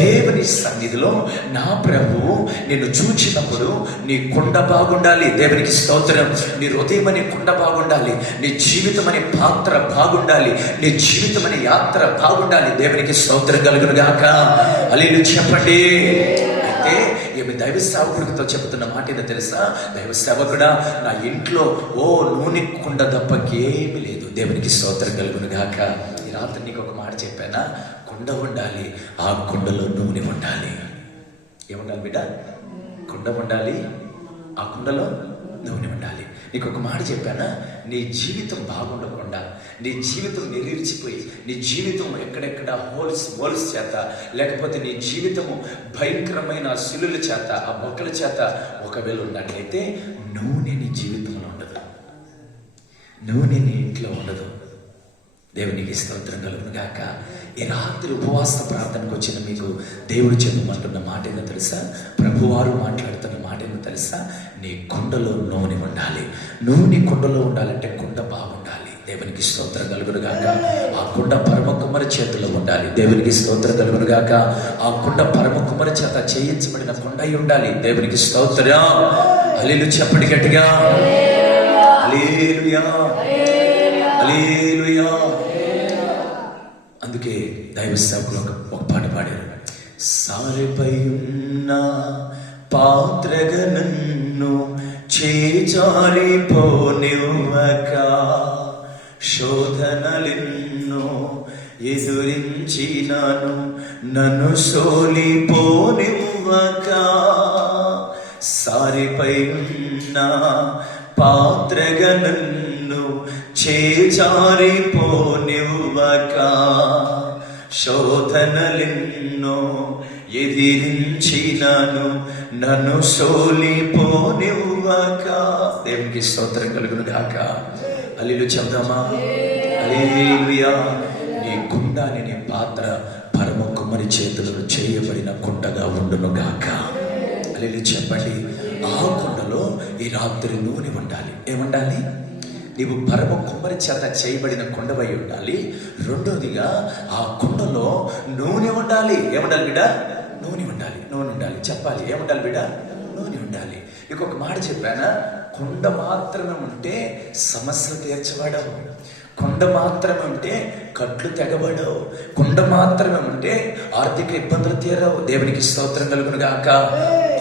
దేవుని సన్నిధిలో నా ప్రభువు నిన్ను చూచినప్పుడు నీ కుండ బాగుండాలి. దేవునికి స్తోత్రం. నీ హృదయం అనే కుండ బాగుండాలి, నీ జీవితం అనే పాత్ర బాగుండాలి, నీ జీవితం అనే యాత్ర బాగుండాలి. దేవునికి స్తోత్రం కలుగును గాక. హల్లెలూయా చెప్పండి. అయితే ఈమె దైవ సేవకుడితో చెబుతున్న మాట ఏదో తెలుసా? దైవ సేవకుడా, నా ఇంట్లో నూనె కుండ తప్పకేమీ లేదు. దేవునికి స్తోత్రం కలుగును గాక. ఈ రాత్రి నీకు ఒక మాట చెప్పానా, కుండ ఉండాలి, ఆ కుండలో నూనె ఉండాలి. ఏముండాలి బిడ్డ? కుండ ఉండాలి, ఆ కుండలో నూనె ఉండాలి. నీకు ఒక మాట చెప్పానా, నీ జీవితం బాగుండకుండా, నీ జీవితం నిలిచిపోయి, నీ జీవితం ఎక్కడెక్కడ హోల్స్ చేత, లేకపోతే నీ జీవితము భయంకరమైన శిలుల చేత, ఆ బొక్కల చేత ఒకవేళ ఉన్నట్లయితే నూనె నీ జీవితంలో ఉండదు, నూనె నీ ఇంట్లో ఉండదు. దేవునికి స్తోత్రం కలుగును గాక. ఈ రాత్రి ఉపవాస ప్రార్థనకు వచ్చిన మీకు దేవుడు చెప్పమంటున్న మాట ఏందో తెలుసా? ప్రభువారు మాట్లాడుతున్న మాట ఏందో తెలుసా? నీ కుండలో నూనె ఉండాలి. నూనె కుండలో ఉండాలంటే కుండ బాగుండాలి. దేవునికి స్తోత్రం కలుగును గాక. ఆ కుండ పరమ కుమారి చేతిలో ఉండాలి. దేవునికి స్తోత్రం కలుగును గాక. ఆ కుండ పరమ కుమారి చేత చేయించబడిన కుండ అయి ఉండాలి. దేవునికి స్తోత్రం. హల్లెలూయా చెప్పండి గట్టిగా. హల్లెలూయా, హల్లెలూయా. అందుకే దైవ సేవకులు ఒక పాట పాడారు. సారెపై ఉన్న పాత్రగా నన్ను చేజారిపోనివ్వక, శోధనలెన్నో ఎదురించినాను నన్ను సోలిపోనివ్వక, సారెపై ఉన్న పాత్రగా నన్ను చేజారిపోనివ్వక, శోధనలెన్నో ఎదిరించినాను నన్ను సోలిపోనివ్వక. దేవునికి స్తోత్రం కలుగును గాక. హల్లెలూయా చెప్దామా? హల్లెలూయా. నీ కుండ నీ పాత్ర పరమ కుమారి చేతులలో చేయబడిన కుండగా ఉండును గాక. హల్లెలూయా చెప్పండి. ఆ కుండలో ఈ రాత్రి నూనె ఉండాలి. ఏముండాలి? నీవు పరమ కుమ్మరి చేత చేయబడిన కుండవై ఉండాలి. రెండోదిగా ఆ కుండలో నూనె ఉండాలి. ఏముండాలి బిడ్డ? నూనె ఉండాలి. నూనె ఉండాలి. చెప్పాలి. ఏముండాలి బిడ్డ? నూనె ఉండాలి. ఇంకొక మాట చెప్పానా? కుండ మాత్రమే ఉంటే సమస్యలు తీర్చబడవు, కుండ మాత్రమే ఉంటే కట్లు తెగబడవు, కుండ మాత్రమే ఉంటే ఆర్థిక ఇబ్బందులు తీరవు. దేవునికి స్తోత్రం కలుగును గాక.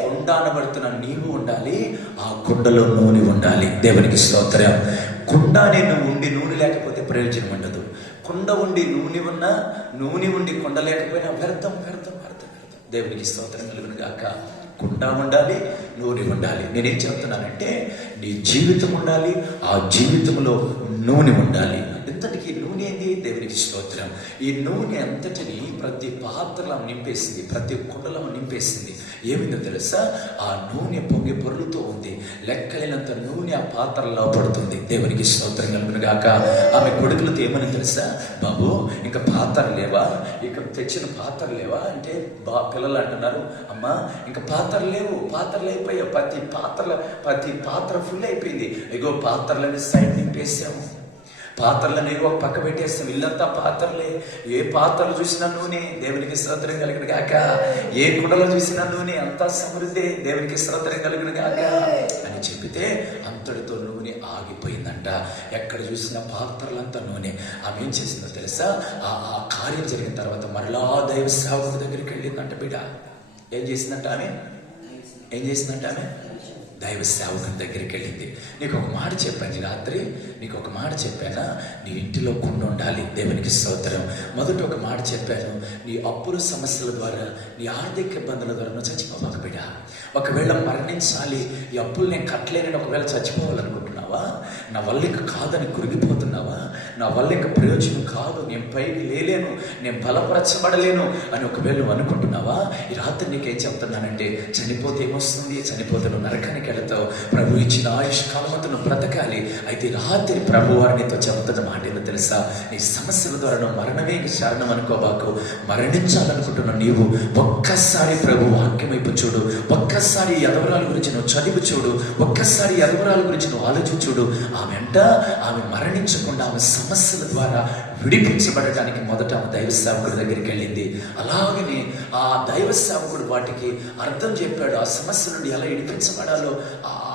కుండ అనబడుతున్న నీవు ఉండాలి, ఆ కుండలో నూనె ఉండాలి. దేవునికి స్తోత్రం. కుండ నేను ఉండి నూనె లేకపోతే ప్రయోజనం ఉండదు. కుండ ఉండి నూనె ఉన్నా, నూనె ఉండి కుండ లేకపోయినా వ్యర్థం వ్యర్థం వ్యర్థం వ్యర్థం. దేవునికి స్తోత్రం కలుగును గాక. కుండ ఉండాలి, నూనె ఉండాలి. నేనేం చెప్తున్నానంటే, నీ జీవితం ఉండాలి, ఆ జీవితంలో నూనె ఉండాలి. ఎంతటికి నూనె ఏంది? దేవునికి స్తోత్రం. ఈ నూనె అంతటిని ప్రతి పాత్రలో నింపేసింది, ప్రతి కుండలో నింపేసింది. ఏమిందో తెలుసా? ఆ నూనె పొంగి పొర్లుతూ ఉంది. లెక్కలేనంత నూనె ఆ పాత్రలో పడుతుంది. దేవునికి స్తోత్రం కలుగును గాక. ఆమె కొడుకులతో ఏమని తెలుసా? బాబు ఇంకా పాత్రలు లేవా? ఇక తెచ్చిన పాత్రలు లేవా అంటే పిల్లలు అంటున్నారు, అమ్మా ఇంకా పాత్రలు లేవు, పాత్రలు అయిపోయావు, ప్రతి పాత్ర ఫుల్ అయిపోయింది. ఇగో పాత్రలని సైడ్ నింపేసాము. పాత్రలని ఒక పక్క పెట్టేస్తాం, ఇల్లంతా పాత్రలే. ఏ పాత్రలు చూసినా నూనె, దేవునికి స్తోత్రం కలిగిన గాక. ఏ కుండలో చూసినా నూనె, అంతా సమృద్ధి, దేవునికి స్తోత్రం కలిగిన గాక అని చెప్పితే అంతటితో నూనె ఆగిపోయిందంట. ఎక్కడ చూసిన పాత్రలంతా నూనె. ఆమె ఏం చేసిందో తెలుసా? ఆ కార్యం జరిగిన తర్వాత మరలా దైవ సేవకుడి దగ్గరికి వెళ్ళిందంట. బిడ్డ ఏం చేసిందంట ఆమె? దైవ సేవకుని దగ్గరికి వెళ్ళింది. నీకు ఒక మాట చెప్పాను రాత్రి, నీకు ఒక మాట చెప్పానా? నీ ఇంటిలో కుండ ఉండాలి, దేవునికి స్తోత్రం. మొదట ఒక మాట చెప్పాను, నీ అప్పుల సమస్యల ద్వారా, నీ ఆర్థిక ఇబ్బందుల ద్వారా నువ్వు చచ్చిపోవాక బిడ్డ. ఒకవేళ మరణించాలి, ఈ అప్పులు నేను కట్టలేనని ఒకవేళ చచ్చిపోవాలనుకుంటున్నావా? నా వల్ల ఇంక కాదని కురిగిపోతున్నావా? నా వల్ల ఇంక ప్రయోజనం కాదు, నేను పైకి లేలేను, నేను బలపరచబడలేను అని ఒకవేళ నువ్వు అనుకుంటున్నావా? ఈ రాత్రి నీకేం చెప్తున్నానంటే, చనిపోతే ఏమొస్తుంది? చనిపోతే నువ్వు నరకానికి వెళతావు. ప్రభు ఇచ్చిన ఆయుష్ కాలమంతా నువ్వు బ్రతకాలి. అయితే రాత్రి ప్రభు వారు నీతో చెబుతున్న మాట ఏంటో తెలుసా? నీ సమస్యల ద్వారా నువ్వు మరణమే శరణం అనుకోబాకు. మరణించాలనుకుంటున్న నీవు ఒక్కసారి ప్రభు వాక్యం వైపు చూడు, ఒక్కసారి యదవరాల గురించి నువ్వు చదివి చూడు, ఒక్కసారి యదవరాల గురించి నువ్వు ఆలోచించుడు. ఆమె మరణించకుండా ఆమె సమస్యల ద్వారా విడిపించబడటానికి మొదట ఆమె దైవ సేవకుడి దగ్గరికి వెళ్ళింది. అలాగనే ఆ దైవ సేవకుడు వాటికి అర్థం చెప్పాడు. ఆ సమస్య నుండి ఎలా విడిపించబడాలో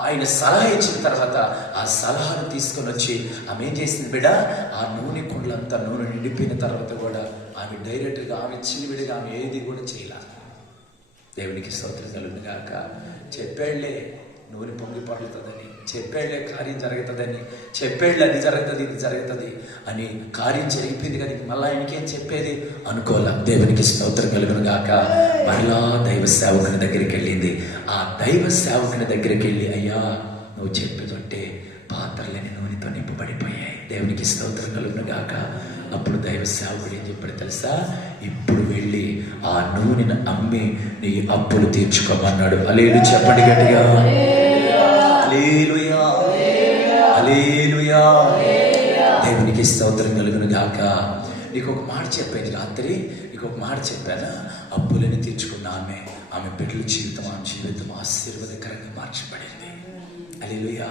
ఆయన సలహా ఇచ్చిన తర్వాత ఆ సలహాను తీసుకొని వచ్చి ఆమె ఏం చేసింది బిడ్డ? ఆ నూనె కుండలంతా నూనె నిండిపోయిన తర్వాత కూడా ఆమె డైరెక్ట్గా ఆమె చిలివిడిగా ఆమె ఏది కూడా చేయలే. దేవునికి స్తోత్రం కలుగును గాక. చెప్పాళ్లే నూనె పొంగి పడుతుందని, చెప్పాళ్లే కార్యం జరుగుతుందని, చెప్పాళ్లే అది జరుగుతుంది ఇది జరుగుతుంది అని. కార్యం జరిగిపోయింది కదా, మళ్ళీ ఆయనకేం చెప్పేది అనుకోలే. దేవునికి స్తోత్రం కలుగును గాక. మరలా దైవ సేవకుని దగ్గరికి వెళ్ళింది. ఆ దైవ సేవకుని దగ్గరికి వెళ్ళి, అయ్యా నువ్వు చెప్పేదంటే పాత్రలని నూనెతో నింపబడిపోయాయి, దేవునికి స్తోత్రం కలుగును గాక. అప్పుడు దైవ సేవకుడు ఏం చెప్పాడు తెలుసా? ఇప్పుడు వెళ్ళి ఆ నూనెను అమ్మి నీ అప్పులు తీర్చుకోమన్నాడు. హల్లెలూయా చెప్పండి గట్టిగా. హల్లెలూయా, హల్లెలూయా, దేవునికి స్తోత్రం కలుగును గాక. నీకు ఒక మాట చెప్పాను రాత్రి, నీకు ఒక మాట చెప్పానా? అప్పులని తీర్చుకున్న ఆమె బిడ్డల జీవితం ఆశీర్వాదకరంగా మార్చబడింది. హల్లెలూయా.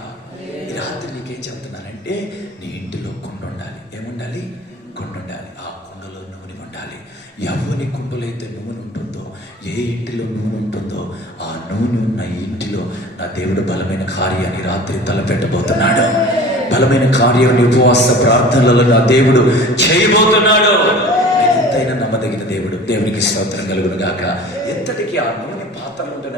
ఈ రాత్రి నీకేం చెప్తున్నానంటే, నీ ఇంటిలో కుండ ఉండాలి. ఏముండాలి? కుండ ఉండాలి. ఆ కుండలో నూనె ఉండాలి. ఎవరి కుండలో అయితే నూనె ఉంటుందో, ఏ ఇంటిలో నూనె ఉంటుందో, ఆ నూనె ఉన్న ఇంటిలో నా దేవుడు బలమైన కార్యాన్ని రాత్రి తలపెట్టబోతున్నాడు. బలమైన కార్యాన్ని ఉపవాస ప్రార్థనలలో నా దేవుడు చేయబోతున్నాడు. ఎంతైనా నమ్మదగిన దేవుడు, దేవునికి స్తోత్రం కలుగును గాక. ఎంతటికి ఆ నూనె పాత్రలు ఉంటున్న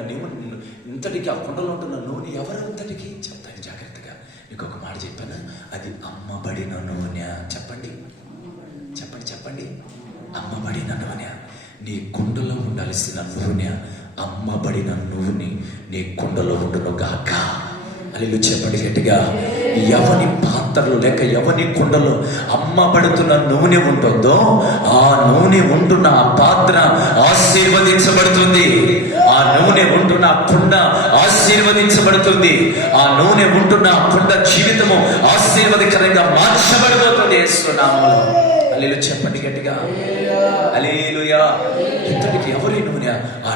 ఇంతటికి ఆ కుండలో ఉంటున్న నూనె ఎవరు? అంతటికి చెప్తాను జాగ్రత్తగా. నీకు ఒక మాట చెప్పాను, అది అమ్మబడిన నూనె. చెప్పండి చెప్పండి చెప్పండి, అమ్మబడిన నూనె. నీ కుండలో ఉండాల్సిన నూనె, అమ్మబడిన నూనె నీ కుండలో ఉండును గాక. హల్లెలూయా చెప్పండి గట్టిగా. ఎవని పాత్రలు లేక ఎవని కుండలో అమ్మబడుతున్న నూనె ఉంటుందో, ఆ నూనె ఉంటున్న ఆ పాత్ర ఆశీర్వదించబడుతుంది. ఆ నూనె ఉంటున్న కుండ ఆశీర్వదించబడుతుంది. ఆ నూనె ఉంటున్న కుండ జీవితము ఆశీర్వదకరంగా మార్చబడబోతుంది యేసు నామములో. హల్లెలూయా చెప్పండి గట్టిగా. హల్లెలూయా. ఇంతటికి ఎవరి నూనె? ఆ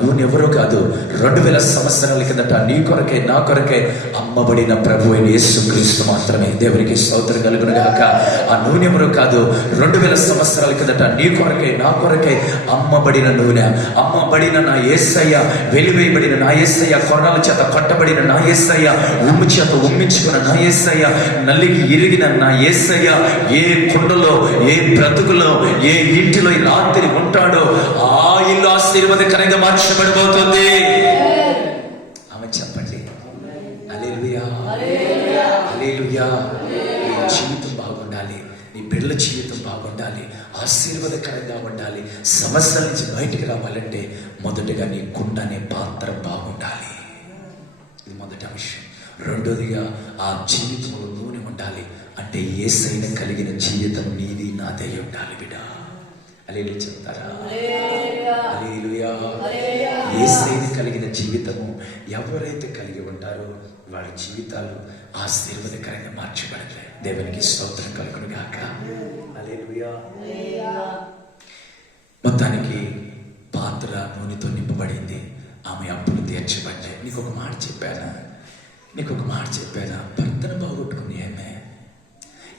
నూనె ఎవరో కాదు, 2000 సంవత్సరాల కిందట నీ కొరకే నా కొరకే అమ్మబడిన ప్రభు అయిన యేసుక్రీస్తు మాత్రమే. దేవునికి స్తోత్రం కలుగును గాక. ఆ నూనె ఎవరో కాదు, 2000 సంవత్సరాల కిందట నీ కొరకే నా కొరకే అమ్మబడిన నూనె. అమ్మబడిన నా యేసయ్య, వెలివేయబడిన నా యేసయ్య, కొరడాల చేత కట్టబడిన నా యేసయ్య, ఉమ్ము చేత ఉమ్మించుకున్న నా యేసయ్య, నలిగి ఇరిగిన నా యేసయ్య ఏ కుండలో, ఏ బ్రతుకులో, ఏ ఇంటిలో ఈ రాత్రి ఉంటాడో ఆ ఇల్లు ఆశీర్వాదకరంగా మార్చబడబోతుంది. ఆమె చెప్పండి హల్లెలూయా, హల్లెలూయా. నీ జీవితం బాగుండాలి, నీ బిడ్డల జీవితం బాగుండాలి, ఆశీర్వాదకరంగా ఉండాలి. సమస్యల నుంచి బయటికి రావాలంటే మొదటిగా నీ కుండ అనే పాత్ర బాగుండాలి. ఇది మొదటి విషయం. రెండోదిగా ఆ జీవితంలో నూనె ఉండాలి. అంటే యేసయ్యను కలిగిన జీవితం నీది నాదే ఉండాలి బిడ్డ. హల్లెలూయా చెప్తారా? హల్లెలూయా. యేసయ్యను కలిగిన జీవితము ఎవరైతే కలిగి ఉంటారో వారి జీవితాలు ఆశీర్వాదకరంగా మార్చబడతాయి. దేవునికి స్తోత్రం కలుగును గాక. హల్లెలూయా. మొత్తానికి పాత్ర నూనెతో నింపబడింది. ఆమె అప్పులు తీర్చబడ్డాయి. నీకు ఒక మాట చెప్పానా? భర్తను బాగొట్టుకుని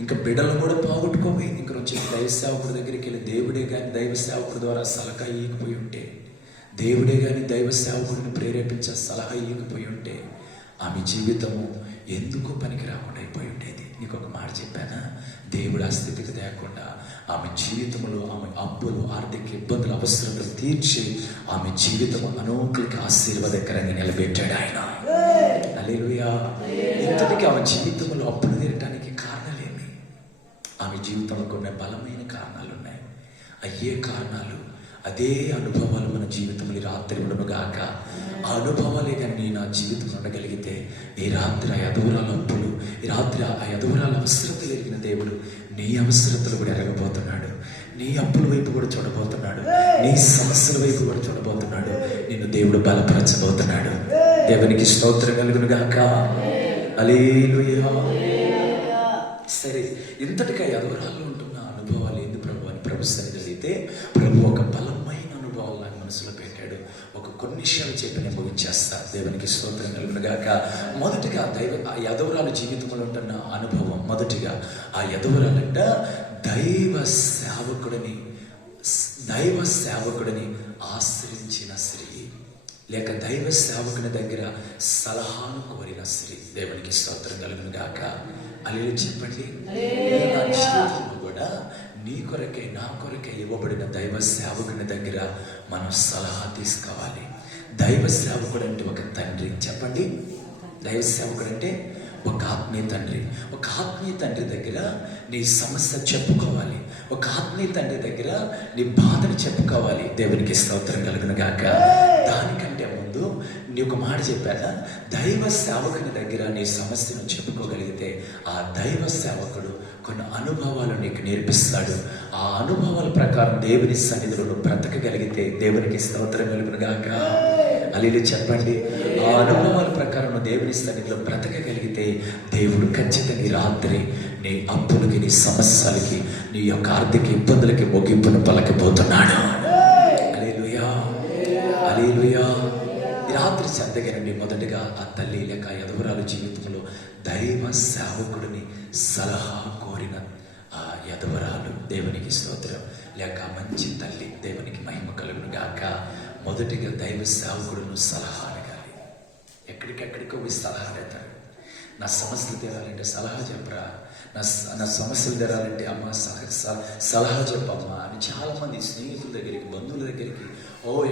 ఇంకా బిడ్డలు కూడా పోగొట్టుకోవి. ఇంకా వచ్చి దైవ సేవకుడి దగ్గరికి వెళ్ళి దేవుడే కానీ దైవ సేవకుడి ద్వారా సలహా ఇయ్యకపోయి ఉంటే, దేవుడే కానీ దైవ సేవకుడిని ప్రేరేపించే సలహా ఇయ్యకపోయి ఉంటే ఆమె జీవితము ఎందుకు పనికి రాకుండా అయిపోయి ఉండేది. నీకు ఒక మాట చెప్పానా, దేవుడు ఆ స్థితికి లేకుండా ఆమె జీవితంలో ఆమె అప్పులు, ఆర్థిక ఇబ్బందులు, అవసరాలు తీర్చి ఆమె జీవితం అనోకులకి ఆశీర్వాదకరంగా నిలబెట్టాడు ఆయన. హల్లెలూయా. ఇంతటికి ఆమె జీవితంలో అప్పులు తీరటానికి కారణాలేమి? ఆమె జీవితంలో కొన్ని బలమైన కారణాలు ఉన్నాయి. అయ్యే కారణాలు, అదే అనుభవాలు మన జీవితంలో రాత్రి ఉండనుగాక. ఆ అనుభవాలే కానీ నా జీవితంలో ఉండగలిగితే ఈ రాత్రి ఆ యదవరాల అప్పులు, ఈ రాత్రి ఆ యదవరాల అవసరతలు ఎరిగిన దేవుడు నీ అవసరతలు కూడా ఎరగబోతున్నాడు. నీ అప్పుల వైపు కూడా చూడబోతున్నాడు. నీ సమస్యల వైపు కూడా చూడబోతున్నాడు. నిన్ను దేవుడు బలపరచబోతున్నాడు. దేవునికి స్తోత్రం కలుగును గాక. హల్లెలూయా. సరే, ఇంతటిగా యదవరాల్లో ఉంటున్న అనుభవాలు ఏంది ప్రభు అని ప్రభు సన్నిధితే ప్రభు ఒక బలమైన అనుభవాలు నాకు మనసులో పెట్టాడు. కొన్ని విషయాలు చెప్పి నేను ముగించేస్తా. దేవునికి స్తోత్రం కలుగును గాక. మొదటిగా ఆ యదవరాలు జీవితంలో ఉంటున్న అనుభవం. మొదటిగా ఆ యదవరాలంట దైవ సేవకుడిని ఆశ్రయించిన స్త్రీ, లేక దైవ సేవకుని దగ్గర సలహాను కోరిన స్త్రీ. దేవునికి స్తోత్రం కలుగును గాక. అలా చెప్పండి, నా జీవితంలో కూడా నీ కొరకే నా కొరకే ఇవ్వబడిన దైవ సేవకుని దగ్గర మనం సలహా తీసుకోవాలి. దైవ సేవకుడు అంటే ఒక తండ్రి. చెప్పండి, దైవ సేవకుడు అంటే ఒక ఆత్మీయ తండ్రి. ఒక ఆత్మీయ తండ్రి దగ్గర నీ సమస్య చెప్పుకోవాలి. ఒక ఆత్మీయ తండ్రి దగ్గర నీ బాధను చెప్పుకోవాలి. దేవునికి స్తోత్రం కలుగును గాక. దానికంటే ముందు నీ ఒక మాట చెప్పాక, దైవ సేవకుని దగ్గర నీ సమస్యను చెప్పుకోగలిగితే ఆ దైవ సేవకుడు కొన్ని అనుభవాలు నీకు నేర్పిస్తాడు. ఆ అనుభవాల ప్రకారం దేవుని సన్నిధిలో బ్రతకగలిగితే దేవునికి స్తోత్రం కలుగును గాక. అలీలు చెప్పండి, ఆ అనుభవాల ప్రకారం దేవుని సన్నిధిలో బ్రతకగలిగితే దేవుడు ఖచ్చితంగా ఈ రాత్రి నీ అప్పులకి, నీ సమస్యలకి, నీ యొక్క ఆర్థిక ఇబ్బందులకి ముగింపును పలకబోతున్నాడు. హల్లెలూయా, హల్లెలూయా. ఈ రాత్రి శ్రద్ధగానండి. మొదటిగా ఆ తల్లి లేక యదవరాలు జీవితంలో దైవ సేవకుడిని సలహా కోరిన ఆ యదవరాలు. దేవునికి స్తోత్రం. లేక మంచి తల్లి. దేవునికి మహిమ కలుగును గాక. మొదటిగా దైవ సేవకుడును సలహా అడగాలి. ఎక్కడికెక్కడికో పోయి సలహా అడతారు. నా సమస్యలు తీరాలంటే సలహా చెప్పరా, నా సమస్యలు తీరాలంటే అమ్మ సలహా చెప్పమ్మా అని చాలామంది స్నేహితుల దగ్గరికి, బంధువుల దగ్గరికి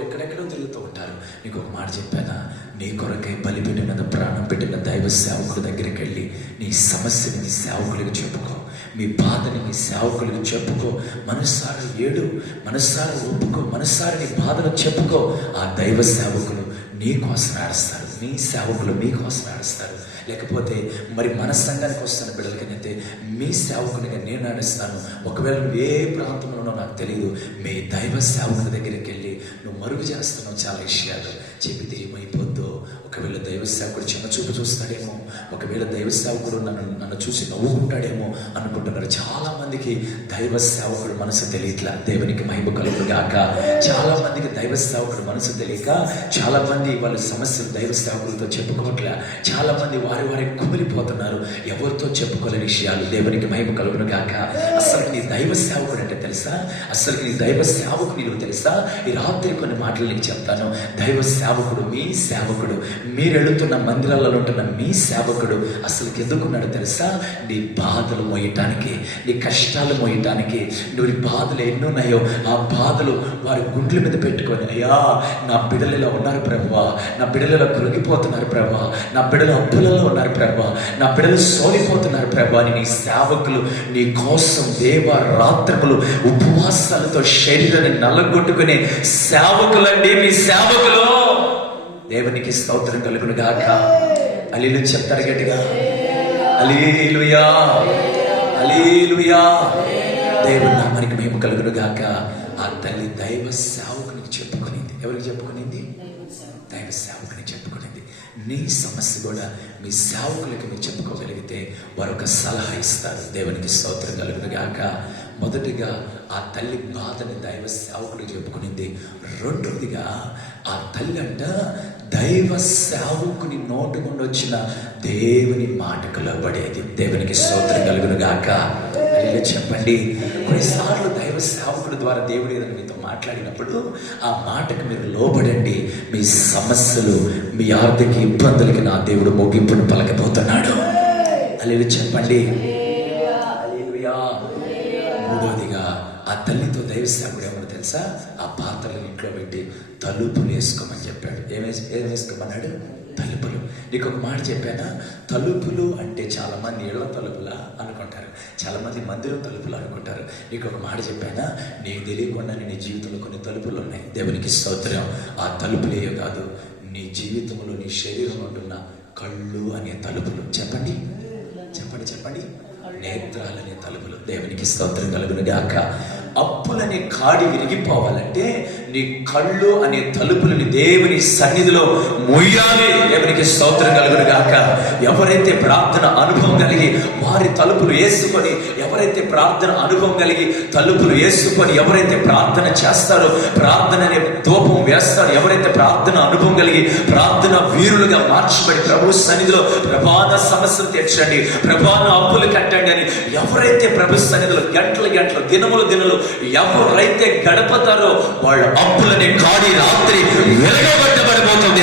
ఎక్కడెక్కడో తిరుగుతూ ఉంటారు. నీకు ఒక మాట చెప్పానా, నీ కొరకై బలిపెట్టిన ప్రాణం పెట్టిన దైవ సేవకుడి దగ్గరికి వెళ్ళి నీ సమస్యని నీ సేవకుడికి చెప్పుకో. మీ బాధని మీ సేవకులకు చెప్పుకో. మనసారా ఏడు, మనసారా ఒప్పుకో, మనసారా నీ బాధను చెప్పుకో. ఆ దైవ సేవకులు నీ కోసం ఆడుస్తారు, మీ సేవకులు మీ కోసం ఆడుస్తారు. లేకపోతే మరి మన సంఘానికి వస్తున్న బిడ్డలకైతే మీ సేవకునిగా నేను నడుస్తాను. ఒకవేళ నువ్వు ఏ ప్రాంతంలోనో నాకు తెలియదు, మీ దైవ సేవకుని దగ్గరికి వెళ్ళి నువ్వు మరుగు చేస్తున్నావు చాలా విషయాలు చెబితే ఏమైపోద్దో. ఒకవేళ దైవ సేవకుడు చిన్న చూపు చూస్తాడేమో, ఒకవేళ దైవ సేవకుడు నన్ను చూసి నవ్వుకుంటాడేమో అనుకుంటున్నారు. చాలా మందికి దైవ సేవకుడు మనసు తెలియట్లా. దేవునికి మహిమ కలుగును గాక. చాలా మందికి దైవ సేవకుడు మనసు తెలియక చాలా మంది వాళ్ళ సమస్యలు దైవ సేవకులతో చెప్పుకోవట్లే. చాలా మంది వారి కుమిలిపోతున్నారు, ఎవరితో చెప్పుకోలేని విషయాలు. దేవునికి మహిమ కలుగును గాక. అసలు నీ దైవ సేవకుడు అంటే తెలుసా? అసలు నీ దైవ సేవకుడు నీకు తెలుసా? ఈ రాత్రి కొన్ని మాటలు నీకు చెప్తాను. దైవ సేవకుడు, మీ సేవకుడు, మీరు వెళుతున్న మందిరాలలో ఉంటున్న మీ సేవకుడు అసలు ఎందుకున్నాడు తెలుసా? నీ బాధలు మోయటానికి, నీ కష్టాలు మోయటానికి. నువ్వు బాధలు ఎన్నున్నాయో ఆ బాధలు వారి గుండెల మీద పెట్టుకొని, అయ్యా నా బిడ్డలు ఇలా ఉన్నారు ప్రభువా, నా బిడ్డలు ఇలా కృంగిపోతున్నారు ప్రభువా, నా బిడ్డలు అప్పులలో ఉన్నారు ప్రభువా, నా బిడ్డలు సోలిపోతున్నారు ప్రభువా అని నీ సేవకులు నీ కోసం దేవ రాత్రములు ఉపవాసాలతో శరీరాన్ని నల్లగొట్టుకునే సేవకులండి మీ సేవకులు. దేవునికి స్తోత్రం కలుగును గాక. హల్లెలూయా చెప్తారు గట్టిగా, హల్లెలూయా, హల్లెలూయా. దేవుని నామానికి మహిమ కలుగును గాక. ఆ తల్లి దైవ సేవకునికి చెప్పుకునింది. ఎవరికి చెప్పుకునింది? దైవ సేవకునికి చెప్పుకునింది. నీ సమస్య కూడా మీ సేవకులకి మీరు చెప్పుకోగలిగితే వారు ఒక సలహా ఇస్తారు. దేవునికి స్తోత్రం కలుగును గాక. మొదటిగా ఆ తల్లి బాధని దైవ సేవకుడికి చెప్పుకునింది. రెండవదిగా ఆ తల్లి అంట దైవ సేవకుని నోటి నుండి వచ్చిన దేవుని మాటకు లోబడేది. దేవునికి స్తోత్రం కలుగును గాక. అలా చెప్పండి. కొన్నిసార్లు దైవ సేవకుడి ద్వారా దేవుడు ఏదైనా మీతో మాట్లాడినప్పుడు ఆ మాటకు మీరు లోబడండి. మీ సమస్యలు, మీ ఆర్థిక ఇబ్బందులకి నా దేవుడు ముగింపును పలకబోతున్నాడు. అలా చెప్పండి. మూడవదిగా ఆ తల్లితో దైవ సేవకుడు ఏమో తెలుసా, ఆ పాత్రలను ఇంట్లో పెట్టి తలుపులు వేసుకోమని చెప్పాడు. ఏం వేసుకోమన్నాడు? తలుపులు. నీకు ఒక మాట చెప్పానా, తలుపులు అంటే చాలా మంది ఇళ్ల తలుపులా అనుకుంటారు, చాలా మంది మందిరం తలుపులు అనుకుంటారు. నీకు ఒక మాట చెప్పానా, నీకు తెలియకుండానే నీ జీవితంలో కొన్ని తలుపులు ఉన్నాయి. దేవునికి స్తోత్రం. ఆ తలుపులే కాదు, నీ జీవితంలో నీ శరీరంలో ఉంటున్న కళ్ళు అనే తలుపులు. చెప్పండి చెప్పండి చెప్పండి. నేత్రాలనే తలుపులు. దేవునికి స్తోత్రం కలుగును గాక. అప్పులని కాడి విరిగిపోవాలంటే నీ కళ్ళు అనే తలుపులని దేవుని సన్నిధిలో మొయ్యాలి. దేవునికి స్తోత్రం కలుగును గాక. ఎవరైతే ప్రార్థన అనుభవం కలిగి వారి తలుపులు వేసుకొని, ఎవరైతే ప్రార్థన అనుభవం కలిగి తలుపులు వేసుకొని ఎవరైతే ప్రార్థన చేస్తారో, ప్రార్థన అనే ధూపం వేస్తారో, ఎవరైతే ప్రార్థన అనుభవం కలిగి ప్రార్థన వీరులుగా మార్చబడి ప్రభు సన్నిధిలో ప్రభాన సమస్యలు తీర్చండి, ప్రభాన అప్పులు కట్టండి అని ఎవరైతే ప్రభు సన్నిధిలో గంటలు గంటలు దినములు ఎవరైతే గడపతారో వాళ్ళ అప్పులని కాడి రాత్రి వెలగబట్టబడిపోతుంది.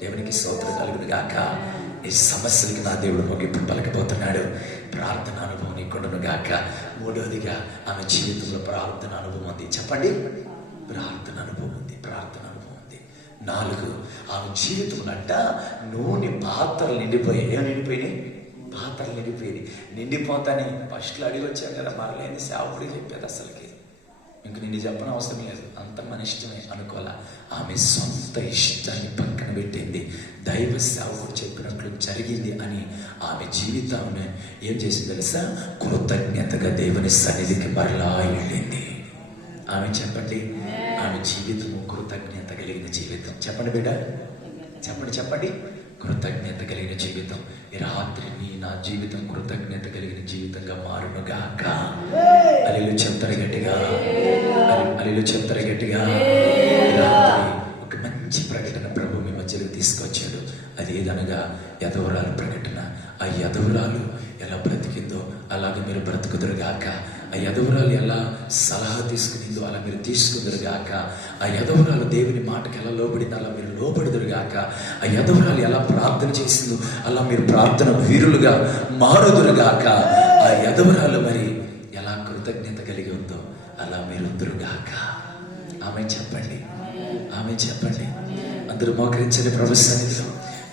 దేవునికి స్తోత్రం కలుగును గాక. ఈ సమస్యలకి నా దేవుడు ముగింపు పలకబోతున్నాడు. ప్రార్థన అనుభవం నీకుండును గాక. మూడవదిగా ఆమె జీవితంలో ప్రార్థన అనుభవం ఉంది. చెప్పండి. ప్రార్థన అనుభవం ఉంది. ప్రార్థన అనుభవం ఉంది. 4, ఆమె జీవితంలో అంట నూనె పాత్రలు నిండిపోయాయి. ఏమి నిండిపోయినాయి? పాత్రలు నిండిపోయింది. నిండిపోతాని ఫస్ట్లో అడిగి వచ్చాను కదా, మరలేని సేవకుడు చెప్పేది. అసలుకి ఇంక నిన్ను చెప్పని అవసరం లేదు, అంత మన ఇష్టమే అనుకోవాలా. ఆమె సొంత ఇష్టాన్ని పక్కన పెట్టింది. దైవ సేవకుడు చెప్పినట్లు జరిగింది అని ఆమె జీవితాన్ని ఏం చేసింది తెలుసా? కృతజ్ఞతగా దేవుని సన్నిధికి మరలా వెళ్ళింది. ఆమె చెప్పండి. ఆమె జీవితం కృతజ్ఞత కలిగిన జీవితం. చెప్పండి బిడ్డ, చెప్పండి చెప్పండి. కృతజ్ఞత కలిగిన జీవితం. ఈ రాత్రి నా జీవితం కృతజ్ఞత కలిగిన జీవితంగా మారునుగాక. అలీలు చెప్తారు గట్టిగా, అలీలు చెప్తారు గట్టిగా. రాత్రి ఒక మంచి ప్రకటన ప్రభు మీ మధ్యలో తీసుకొచ్చాడు. అది ఏదనగా యదవరాలు ప్రకటన. ఆ యదవరాలు ఎలా బ్రతికిందో అలాగే మీరు బ్రతుకుదురుగాక. ఆ యదవరాలు ఎలా సలహా తీసుకునిందో అలా మీరు తీసుకుందరుగాక. ఆ యదవరాలు దేవుని మాటకి ఎలా లోబడిందో అలా మీరు లోబడుదురుగాక. ఆ యదవరాలు ఎలా ప్రార్థన చేసిందో అలా మీరు ప్రార్థన వీరులుగా మారుదురుగాక. ఆ యదవరాలు మరి ఎలా కృతజ్ఞత కలిగి ఉందో అలా మీరు ఉందురుగాక. ఆమె చెప్పండి, ఆమె చెప్పండి. అందరూ మోకరించండి ప్రభు సన్నిధిలో.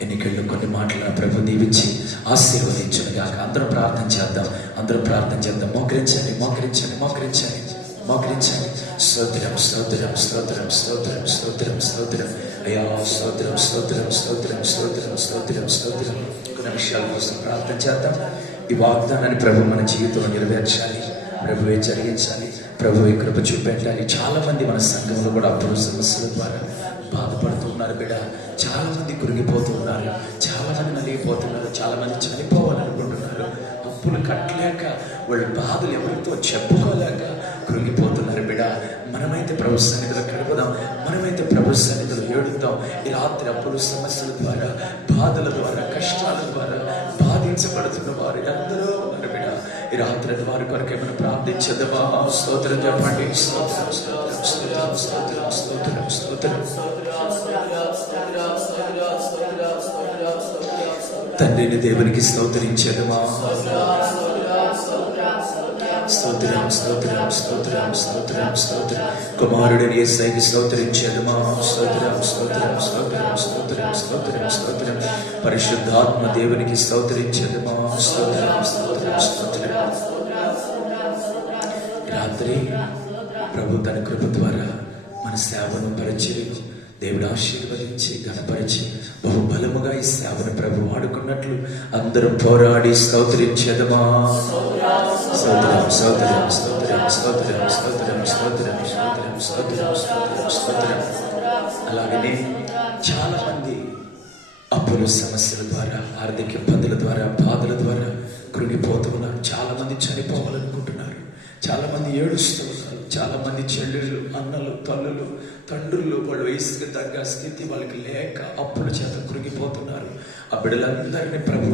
ఎన్నికల్లో కొన్ని మాటలు ప్రభు దీవించి ఆశీర్వదించునుగాక. అందరం ప్రార్థన చేద్దాం, అందరం ప్రార్థన చేద్దాం. మోకరించండి, మోకరించండి, మోకరించండి, మోకరించండి. స్తోత్రం, స్తోత్రం, స్తోత్రం, స్తోత్రం, స్తోత్రం, స్తోత్రం. అయ్యా స్తోత్రం, స్తోత్రం, స్తోత్రం, స్తోత్రం, స్తోత్రం, స్తోత్రం. కొన్ని విషయాల కోసం ప్రార్థన చేద్దాం. ఈ వాగ్దానాన్ని ప్రభు మన జీవితంలో నెరవేర్చాలి, ప్రభువే జరిగించాలి, ప్రభువే కృప చూపెట్టాలి. చాలా మంది మన సంఘంలో కూడా అప్పుడు సమస్యల ద్వారా బాధపడుతున్నారు బిడ్డ. చాలా మంది కృంగిపోతూ ఉన్నారు, చాలా మంది నలిగిపోతున్నారు, చాలా మంది చనిపోవాలనుకుంటున్నారు. అప్పులు కట్టలేక వాళ్ళ బాధలు ఎవరితో చెప్పుకోలేక కృంగిపోతున్నారు బిడ్డ. మనమైతే ప్రభు సన్నిధిలో గడుపుదాం, మనమైతే ప్రభు సన్నిధిలో ఏడుద్దాం. ఈ రాత్రి అప్పులు సమస్యల ద్వారా, బాధల ద్వారా, కష్టాల ద్వారా బాధించబడుతున్న వారు ఎందరో ఉన్నారు బిడ్డ. ఈ రాత్రి వారి కొరకు ఏమైనా ప్రార్థించదమా? స్తోత్రం చెప్పండి. స్తోత్రం, స్తోత్రం, స్తోత్రం, స్తోత్రం, స్తోత్రం, స్తోత్రం. తండ్రిని దేవునికి స్తోత్రించదమా? స్తోత్రం, స్తోత్రం, స్తోత్రం, స్తోత్రం, స్తోత్రం. కుమారుడిని యేసయ్యకి స్తోత్రించదమా? స్తోత్రం, స్తోత్రం, స్తోత్రం, స్తోత్రం, స్తోత్రం, స్తోత్రం. పరిశుద్ధాత్మ దేవునికి స్తోత్రించదమా? స్తోత్రం, స్తోత్రం, స్తోత్రం. రాత్రి ప్రభు తన కృప ద్వారా మన సేవను పరిచయం దేవుడు ఆశీర్వదించి ఘనపరిచి బహుబలముగా ఈ సేవను ప్రభు వాడుకున్నట్లు అందరూ పోరాడి స్తోత్రించదమా? స్తోత్రం, స్తోత్రం, స్తోత్రం, స్తోత్రం, స్తోత్రం, స్తోత్రం, స్తోత్రం, స్తోత్రం, స్తోత్రం, స్తోత్రం. అలాగనే చాలా మంది అప్పుల సమస్యల ద్వారా, ఆర్థిక ఇబ్బందుల ద్వారా, బాధల ద్వారా కృంగిపోతూ ఉన్నారు. చాలా మంది చనిపోవాలనుకుంటున్నారు, చాలా మంది ఏడుస్తూ ఉన్నారు. చాలా మంది చెల్లెళ్ళు, అన్నలు, తల్లులు తండ్రులు వాళ్ళ వయసుకి తగ్గ స్థితి వాళ్ళకి లేక అప్పుల చేత కృంగిపోతున్నారు. ఆ బిడ్డలందరినీ ప్రభు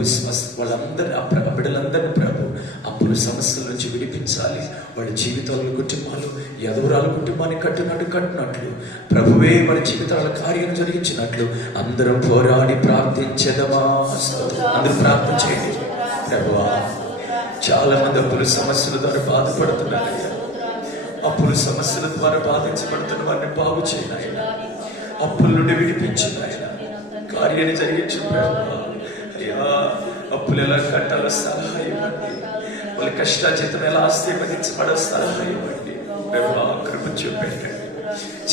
వాళ్ళందరినీ ఆ బిడ్డలందరినీ ప్రభు అప్పుల సమస్యల నుంచి విడిపించాలి. వాళ్ళ జీవితాల కుటుంబాలు ఎదవరాల కుటుంబాన్ని కట్టినట్లు ప్రభువే వారి జీవితాల కార్యం జరిగించినట్లు అందరం పోరాడి ప్రార్థించేదమా. అందరూ ప్రార్థన చేయండి. ప్రభువా, చాలా మంది అప్పుల సమస్యల ద్వారా బాధపడుతున్నారు. అప్పుల సమస్యల ద్వారా బాధించబడుతున్న వారిని బాగు చేయను ఆయన. అప్పుల నుండి విడిపించిన ఆయన కార్యాన్ని జరిగించు ప్రభువా. అయ్యా, అప్పులు ఎలా కట్టాలో సలహా ఇవ్వండి. వాళ్ళ కష్టాజీతం ఎలా ఆశీర్వదించబడో సలహా ఇవ్వండి ప్రభువా. కృప చూపెట్టండి.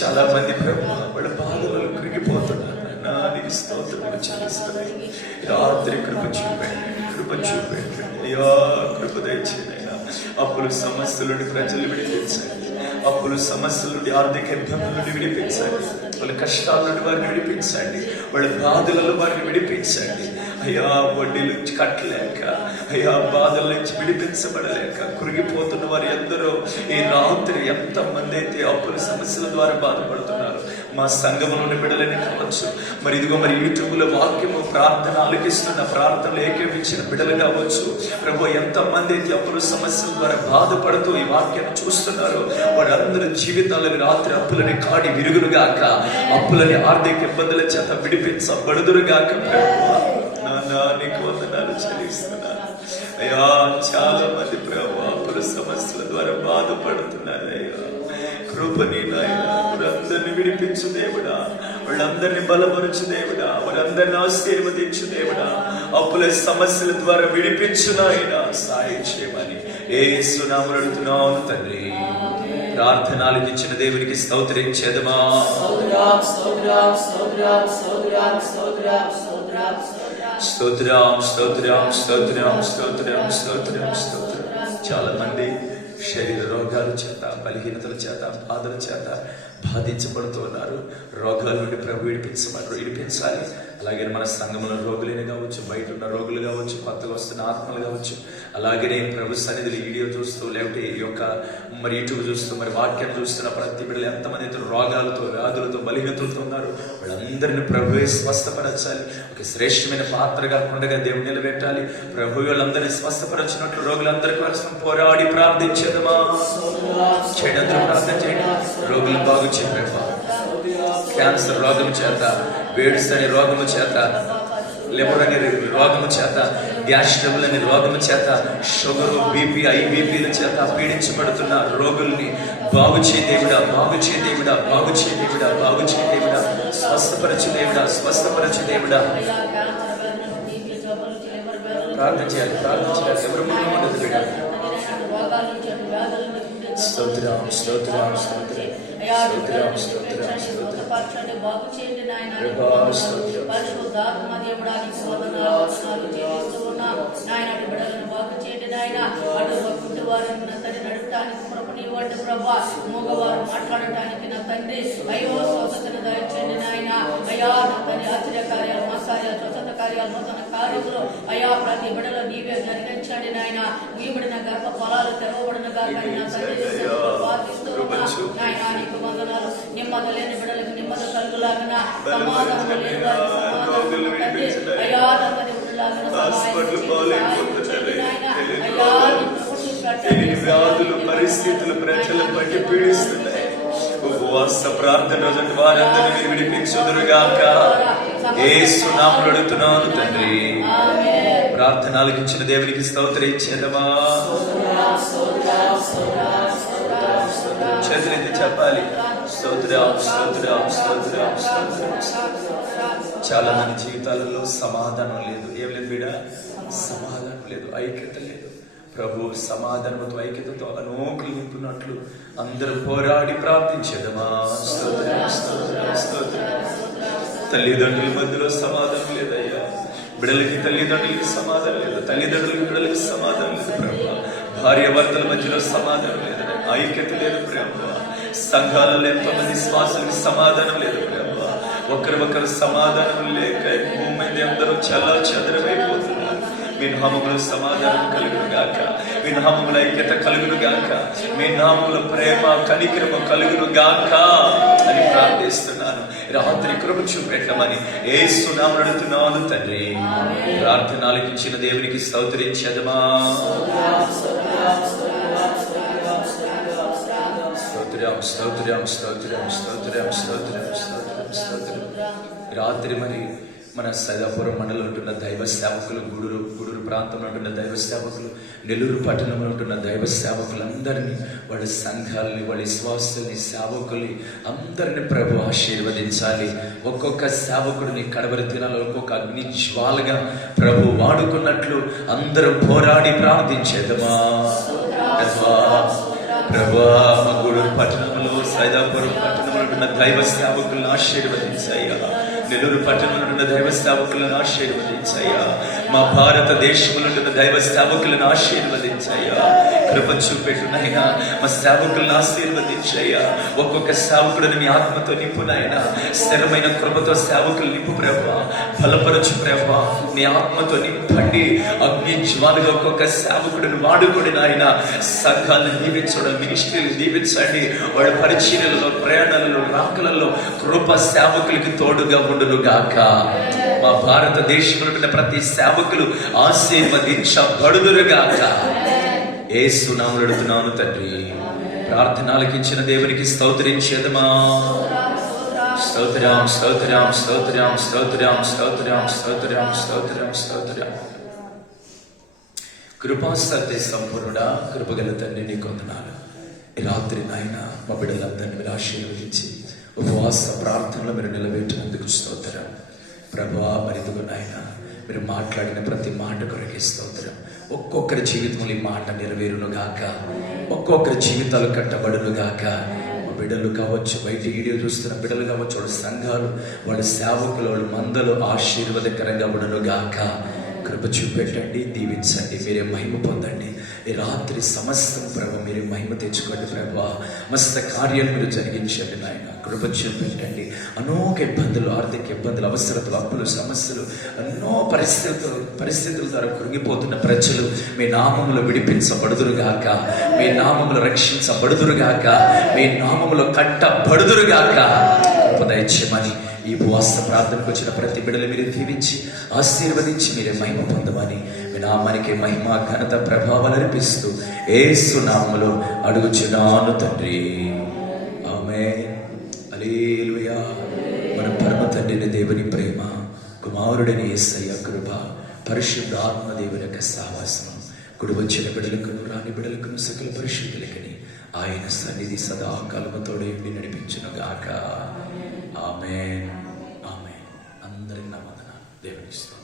చాలా మంది ప్రభువా వాళ్ళ బాధలలో కృంగిపోతున్నారు. నీకు స్తోత్రములు చెల్లిస్తున్నాను. రాత్రి కృప చూపెట్టండి. కృప చూపెట్టండి అయ్యా. కృప దయచేయండి. అప్పుల సమస్యల నుండి ప్రజలు విడిపించండి. అప్పుల సమస్యల నుండి ఆర్థిక ఇబ్బందుల నుండి విడిపించండి. వాళ్ళ కష్టాల నుండి వారిని విడిపించండి. వాళ్ళ బాధలలో వారిని విడిపించండి అయ్యా. వడ్డీలు కట్టలేక అయ్యా, బాధల నుంచి విడిపించబడలేక కృంగిపోతున్న వారు ఎందరో ఈ రాత్రి ఎంతమంది అయితే అప్పుల సమస్యల ద్వారా బాధపడుతున్నారు. మా సంఘంలోని బిడ్డలని కావచ్చు, మరి ఇదిగో మరి యూట్యూబ్లో వాక్యము ప్రార్థన ఆలకిస్తున్న ప్రార్థనలు ఏకీవించిన బిడ్డలు కావచ్చు. ప్రభు, ఎంతమంది అయితే అప్పుల సమస్యల ద్వారా బాధపడుతూ ఈ వాక్యాన్ని చూస్తున్నారు, వారందరి జీవితాలను రాత్రి అప్పులని కాడి విరుగునుగాక, అప్పులని ఆర్థిక ఇబ్బందుల చేత విడిపించబడుదురుగాక. నీకు వందనాలు చెల్లిస్తున్నాను అయ్యా. చాలా మంది ప్రభు అప్పుల సమస్యల ద్వారా బాధపడుతున్నారు అయ్యా. కృపని నాయన వారందరినీ విడిపించు దేవుడా. వాళ్ళందరినీ బలపరచు దేవుడా. వారందరినీ ఆశీర్వదించు దేవుడా. అప్పుల సమస్యల ద్వారా విడిపించు నాయన. సాయం చేయమని యేసు నామమున అడుగుతున్నాను తండ్రి. ప్రార్థనలకు ఇచ్చిన దేవునికి స్తోత్రించేదమా. స్తోత్రం స్తోత్రం స్తోత్రం స్తోత్రం స్తోత్రం స్తోత్రం. చాలా మంది శరీర రోగాల చేత, బలహీనతల చేత, బాధల చేత బాధించబడుతూ ఉన్నారు. రోగాల నుండి ప్రభు విడిపించాలి. అలాగే మన సంఘంలో రోగులైన కావచ్చు, బయట ఉన్న రోగులు కావచ్చు, కొత్తగా వస్తున్న ఆత్మలు కావచ్చు, అలాగనే ప్రభు సన్నిధిలో వీడియో చూస్తూ లేకపోతే ఈ యొక్క మరి యూట్యూబ్ చూస్తూ మరి వాక్యం చూస్తున్న ప్రతి బిడ్డలు ఎంతమంది అయితే రోగాలతో, వ్యాధులతో, బలహీనతలతో ఉన్నారు, వాళ్ళందరినీ ప్రభువే స్వస్థపరచాలి. ఒక శ్రేష్టమైన పాత్రగా ఉండగా దేవుడు నిలబెట్టాలి. ప్రభు వాళ్ళందరినీ స్వస్థపరచినట్లు రోగులందరి కోసం పోరాడి ప్రార్థించేదమా. చేయండి, అందరూ ప్రార్థన చేయండి. రోగులను బాగు చేయండి. క్యాన్సర్ రోగము చేత, వేడిస్ అనే రోగము చేత, లివర్ అనే రోగము చేత, గ్యాస్ ట్రబుల్ అనే రోగము చేత, షుగరు, బీపీ, ఐబీపీల చేత పీడించబడుతున్న రోగుల్ని బాగు చేయ దేవుడా, బాగు చేయ దేవుడా, బాగు చేయ దేవుడా, బాగు చేయ దేవుడా. స్వస్థపరచు దేవుడా, స్వస్థపరచు దేవుడా. ప్రార్థన చేయాలి, ప్రార్థన చేయాలి. ఎవరు ముందు ఉండదు బిడ్డ. స్తోత్రం స్తోత్రం స్తోత్రం. బాగు చేయండి నాయన. పరిశుద్ధాత్మ దేవుడానికి వందనాలు చెల్లిస్తున్నాము నాయన. బిడ్డలను బాగు చేయండి నాయన. అటు గుడ్డి వారిని నా తండ్రి నడపడానికి కృపనివ్వండి ప్రభా. మగవారు మాట్లాడటానికి నా తండ్రి అయ్యో స్వస్థతను దయచేయండి నాయన. అయ్యా నా తండ్రి ఆశ్చర్య కార్యాలు, మాసార్యాలు, స్వచ్ఛత కార్యాలు, నూతన కార్యములు అయ్యా ప్రతి బిడ్డలో నీవే జరిగించండి నాయన. వీబడిన గర్భ ఫలాలు తెరవబడిన నాయన. నీకు వందనాలు. నిమ్మద లేని బిడ్డలకు నిమ్మద కలుగులాగిన, సమాధానం లేని వారికి సమాధానం తండ్రి అయ్యా తండ్రి ఉండలాగిన వ్యాధులు, పరిస్థితులు ప్రజలను బట్టి పీడిస్తున్నాయి. ఉపవాస ప్రార్థన రోజు వారందరినీ మీరు విడిపించుదురుగాక. యేసు నామమున అడుగుతున్నాను తండ్రి. ప్రార్థనలకు ఇచ్చిన దేవునికి స్తోత్రించేదమా. చేతులెత్తి చెప్పాలి. స్తోత్రం స్తోత్రం స్తోత్రం స్తోత్రం. చాలా మంది జీవితాలలో సమాధానం లేదు. ఏం లేదు బిడ్డ, సమాధానం లేదు, ఐక్యత లేదు. ప్రభు సమాధానంతో, ఐక్యతతో అనోకులు నింపున్నట్లు అందరూ పోరాడి ప్రార్థించేదమా. స్తోత్రం స్తోత్రం స్తోత్రం. తల్లిదండ్రుల మధ్యలో సమాధానం లేదయ్యా. బిడ్డలకి తల్లిదండ్రులకి సమాధానం లేదు, తల్లిదండ్రులకి బిడ్డలకి సమాధానం లేదు ప్రభు. భార్య భర్తల మధ్యలో సమాధానం లేదు, ఐక్యత లేదు ప్రభు. సంఘాలలో ఎంతోమంది శ్వాసలకు సమాధానం లేదు ప్రభు. ఒకరు సమాధానం లేక భూమి మీద అందరూ చల్లా చెదరమైపోతున్నారు. మీ నామములో సమాధానం కలుగును గాక, మీ నామముల ఐక్యత కలుగును గాక, మీ నామముల ప్రేమ కనికరము కలుగును గాక అని ప్రార్థిస్తున్నాను. రాత్రి కృప చూపెట్టమని యేసు నామములో అడుగుతున్నాను తండ్రి. ప్రార్థన ఆలకించిన దేవునికి స్తోత్రించదమా. స్తోత్రం స్తోత్రం స్తోత్రం స్తోత్రం స్తోత్రం స్తోత్రం. రాత్రి మరి మన సైదాపురం మండలంలో ఉంటున్న దైవ సేవకులు, గూడూరు ప్రాంతంలో ఉంటున్న దైవ సేవకులు, నెల్లూరు పట్టణంలో ఉంటున్న దైవ సేవకులందరినీ, వాళ్ళ సంఘాలని, వాళ్ళ విశ్వాసుల్ని, సేవకుల్ని అందరినీ ప్రభు ఆశీర్వదించాలి. ఒక్కొక్క సేవకుడిని కడవరి దినాల్లో ఒక్కొక్క అగ్ని జ్వాలగా ప్రభు వాడుకున్నట్లు అందరం పోరాడి ప్రార్థించేద్దామా. ప్రభా మా గూడూరు పట్టణంలో, సైదాపురం పట్టణంలో ఉన్న దైవ సేవకులను ఆశీర్వదించాయ్యా. నెల్లూరు పట్టణంలో ఉన్న దైవ సేవకులను ఆశీర్వదించాయ్యా. మా భారతదేశంలో ఉన్న దైవ సేవకులను ఆశీర్వదించాయ్యా. కృప చూపెట్టునైనా మా సేవకులను ఆశీర్వదించాయ్యా. ఒక్కొక్క సేవకుడిని మీ ఆత్మతో నింపునైనా, స్థిరమైన కృపతో సేవకులు నింపు ప్రభా, బలపరచు ప్రభా, నీ ఆత్మతో నింపండి. అగ్ని జ్వాలగా ఒక్కొక్క సేవకుడిని వాడుకొని నాయన సంఘాలను దీవించడం, మినిస్ట్రీలు దీవించండి. వాళ్ళ పరిచర్యలలో, ప్రయాణాలలో, రాకలలో కృప సేవకులకి తోడుగా ఉండును గాక. మా భారతదేశంలో ఉన్న ప్రతి సేవకులు ఆశీర్వదించబడుదురుగాక. యేసు నామములో అడుగుతున్నాను తండ్రి. ప్రార్థన ఆలకించిన దేవునికి స్తోత్రించేదమా. స్తోత్రం స్తోత్రం స్తోత్రం స్తోత్రం స్తోత్రం స్తోత్రం స్తోత్రం స్తోత్రం. కృపా సత్య సంపూర్ణుడా, కృపగల తండ్రి నీకు వందనాలు. ఈ రాత్రి నాయన మా బిడ్డలందరినీ మీరు ఆశీర్వదించి ఉపవాస ప్రార్థనలో మీరు నిలబెట్టినందుకు స్తోత్రం ప్రభా. మరిదిగో నాయన మీరు మాట్లాడిన ప్రతి మాట కొరకే స్తోత్రం. ఒక్కొక్కరి జీవితంలో ఈ మాట నెరవేరును గాక, ఒక్కొక్కరి జీవితాలు కట్టబడును గాక. బిడ్డలు కావచ్చు, బయట వీడియో చూస్తున్న బిడ్డలు కావచ్చు, వాళ్ళ సంఘాలు, వాళ్ళ సేవకులు, వాళ్ళ మందలు ఆశీర్వాదకరంగా ఉండను గాక. కృప చూపెట్టండి, దీవించండి, మీరే మహిమ పొందండి. ఈ రాత్రి సమస్తం ప్రభు మీరే మహిమ తెచ్చుకోండి ప్రభా. మస్త కార్యాలు మీరు జరిగించండి నాయన. కృప చూపెట్టండి. అనేక ఇబ్బందులు, ఆర్థిక ఇబ్బందులు, అవసరతలు, అప్పులు, సమస్యలు, ఎన్నో పరిస్థితుల ద్వారా కృంగిపోతున్న ప్రజలు మీ నామములో విడిపించబడుదురుగాక, మీ నామములో రక్షించబడుదురుగాక, మీ నామములో కట్టబడుదురుగాక. కృప దయచేయమని ఈ ఉపవాస ప్రార్థనకు వచ్చిన ప్రతి బిడ్డలు మీరు దీవించి ఆశీర్వదించి మీరే మహిమ పొందమని, మీ నామానికి మహిమ, ఘనత, ప్రభావాలు అర్పిస్తూ యేసు నామములో అడుగుచున్నాను తండ్రి. ఆమేన్. హల్లెలూయా. మన పరమ తండ్రిని దేవుని ప్రేమ, కుమారుడిని యేసయ్య కృప, పరిశుద్ధ ఆత్మదేవుని యొక్క సహవాసం కుడి వచ్చిన బిడ్డలకును రాని బిడ్డలకును సకల పరిశుద్ధులకని ఆయన సన్నిధి సదా కాలముతోడే ఉండి నడిపించును గాక. ఆమేన్. ఆమేన్. అందరికి నా వందనాలు. దేవునికి స్తోత్రం.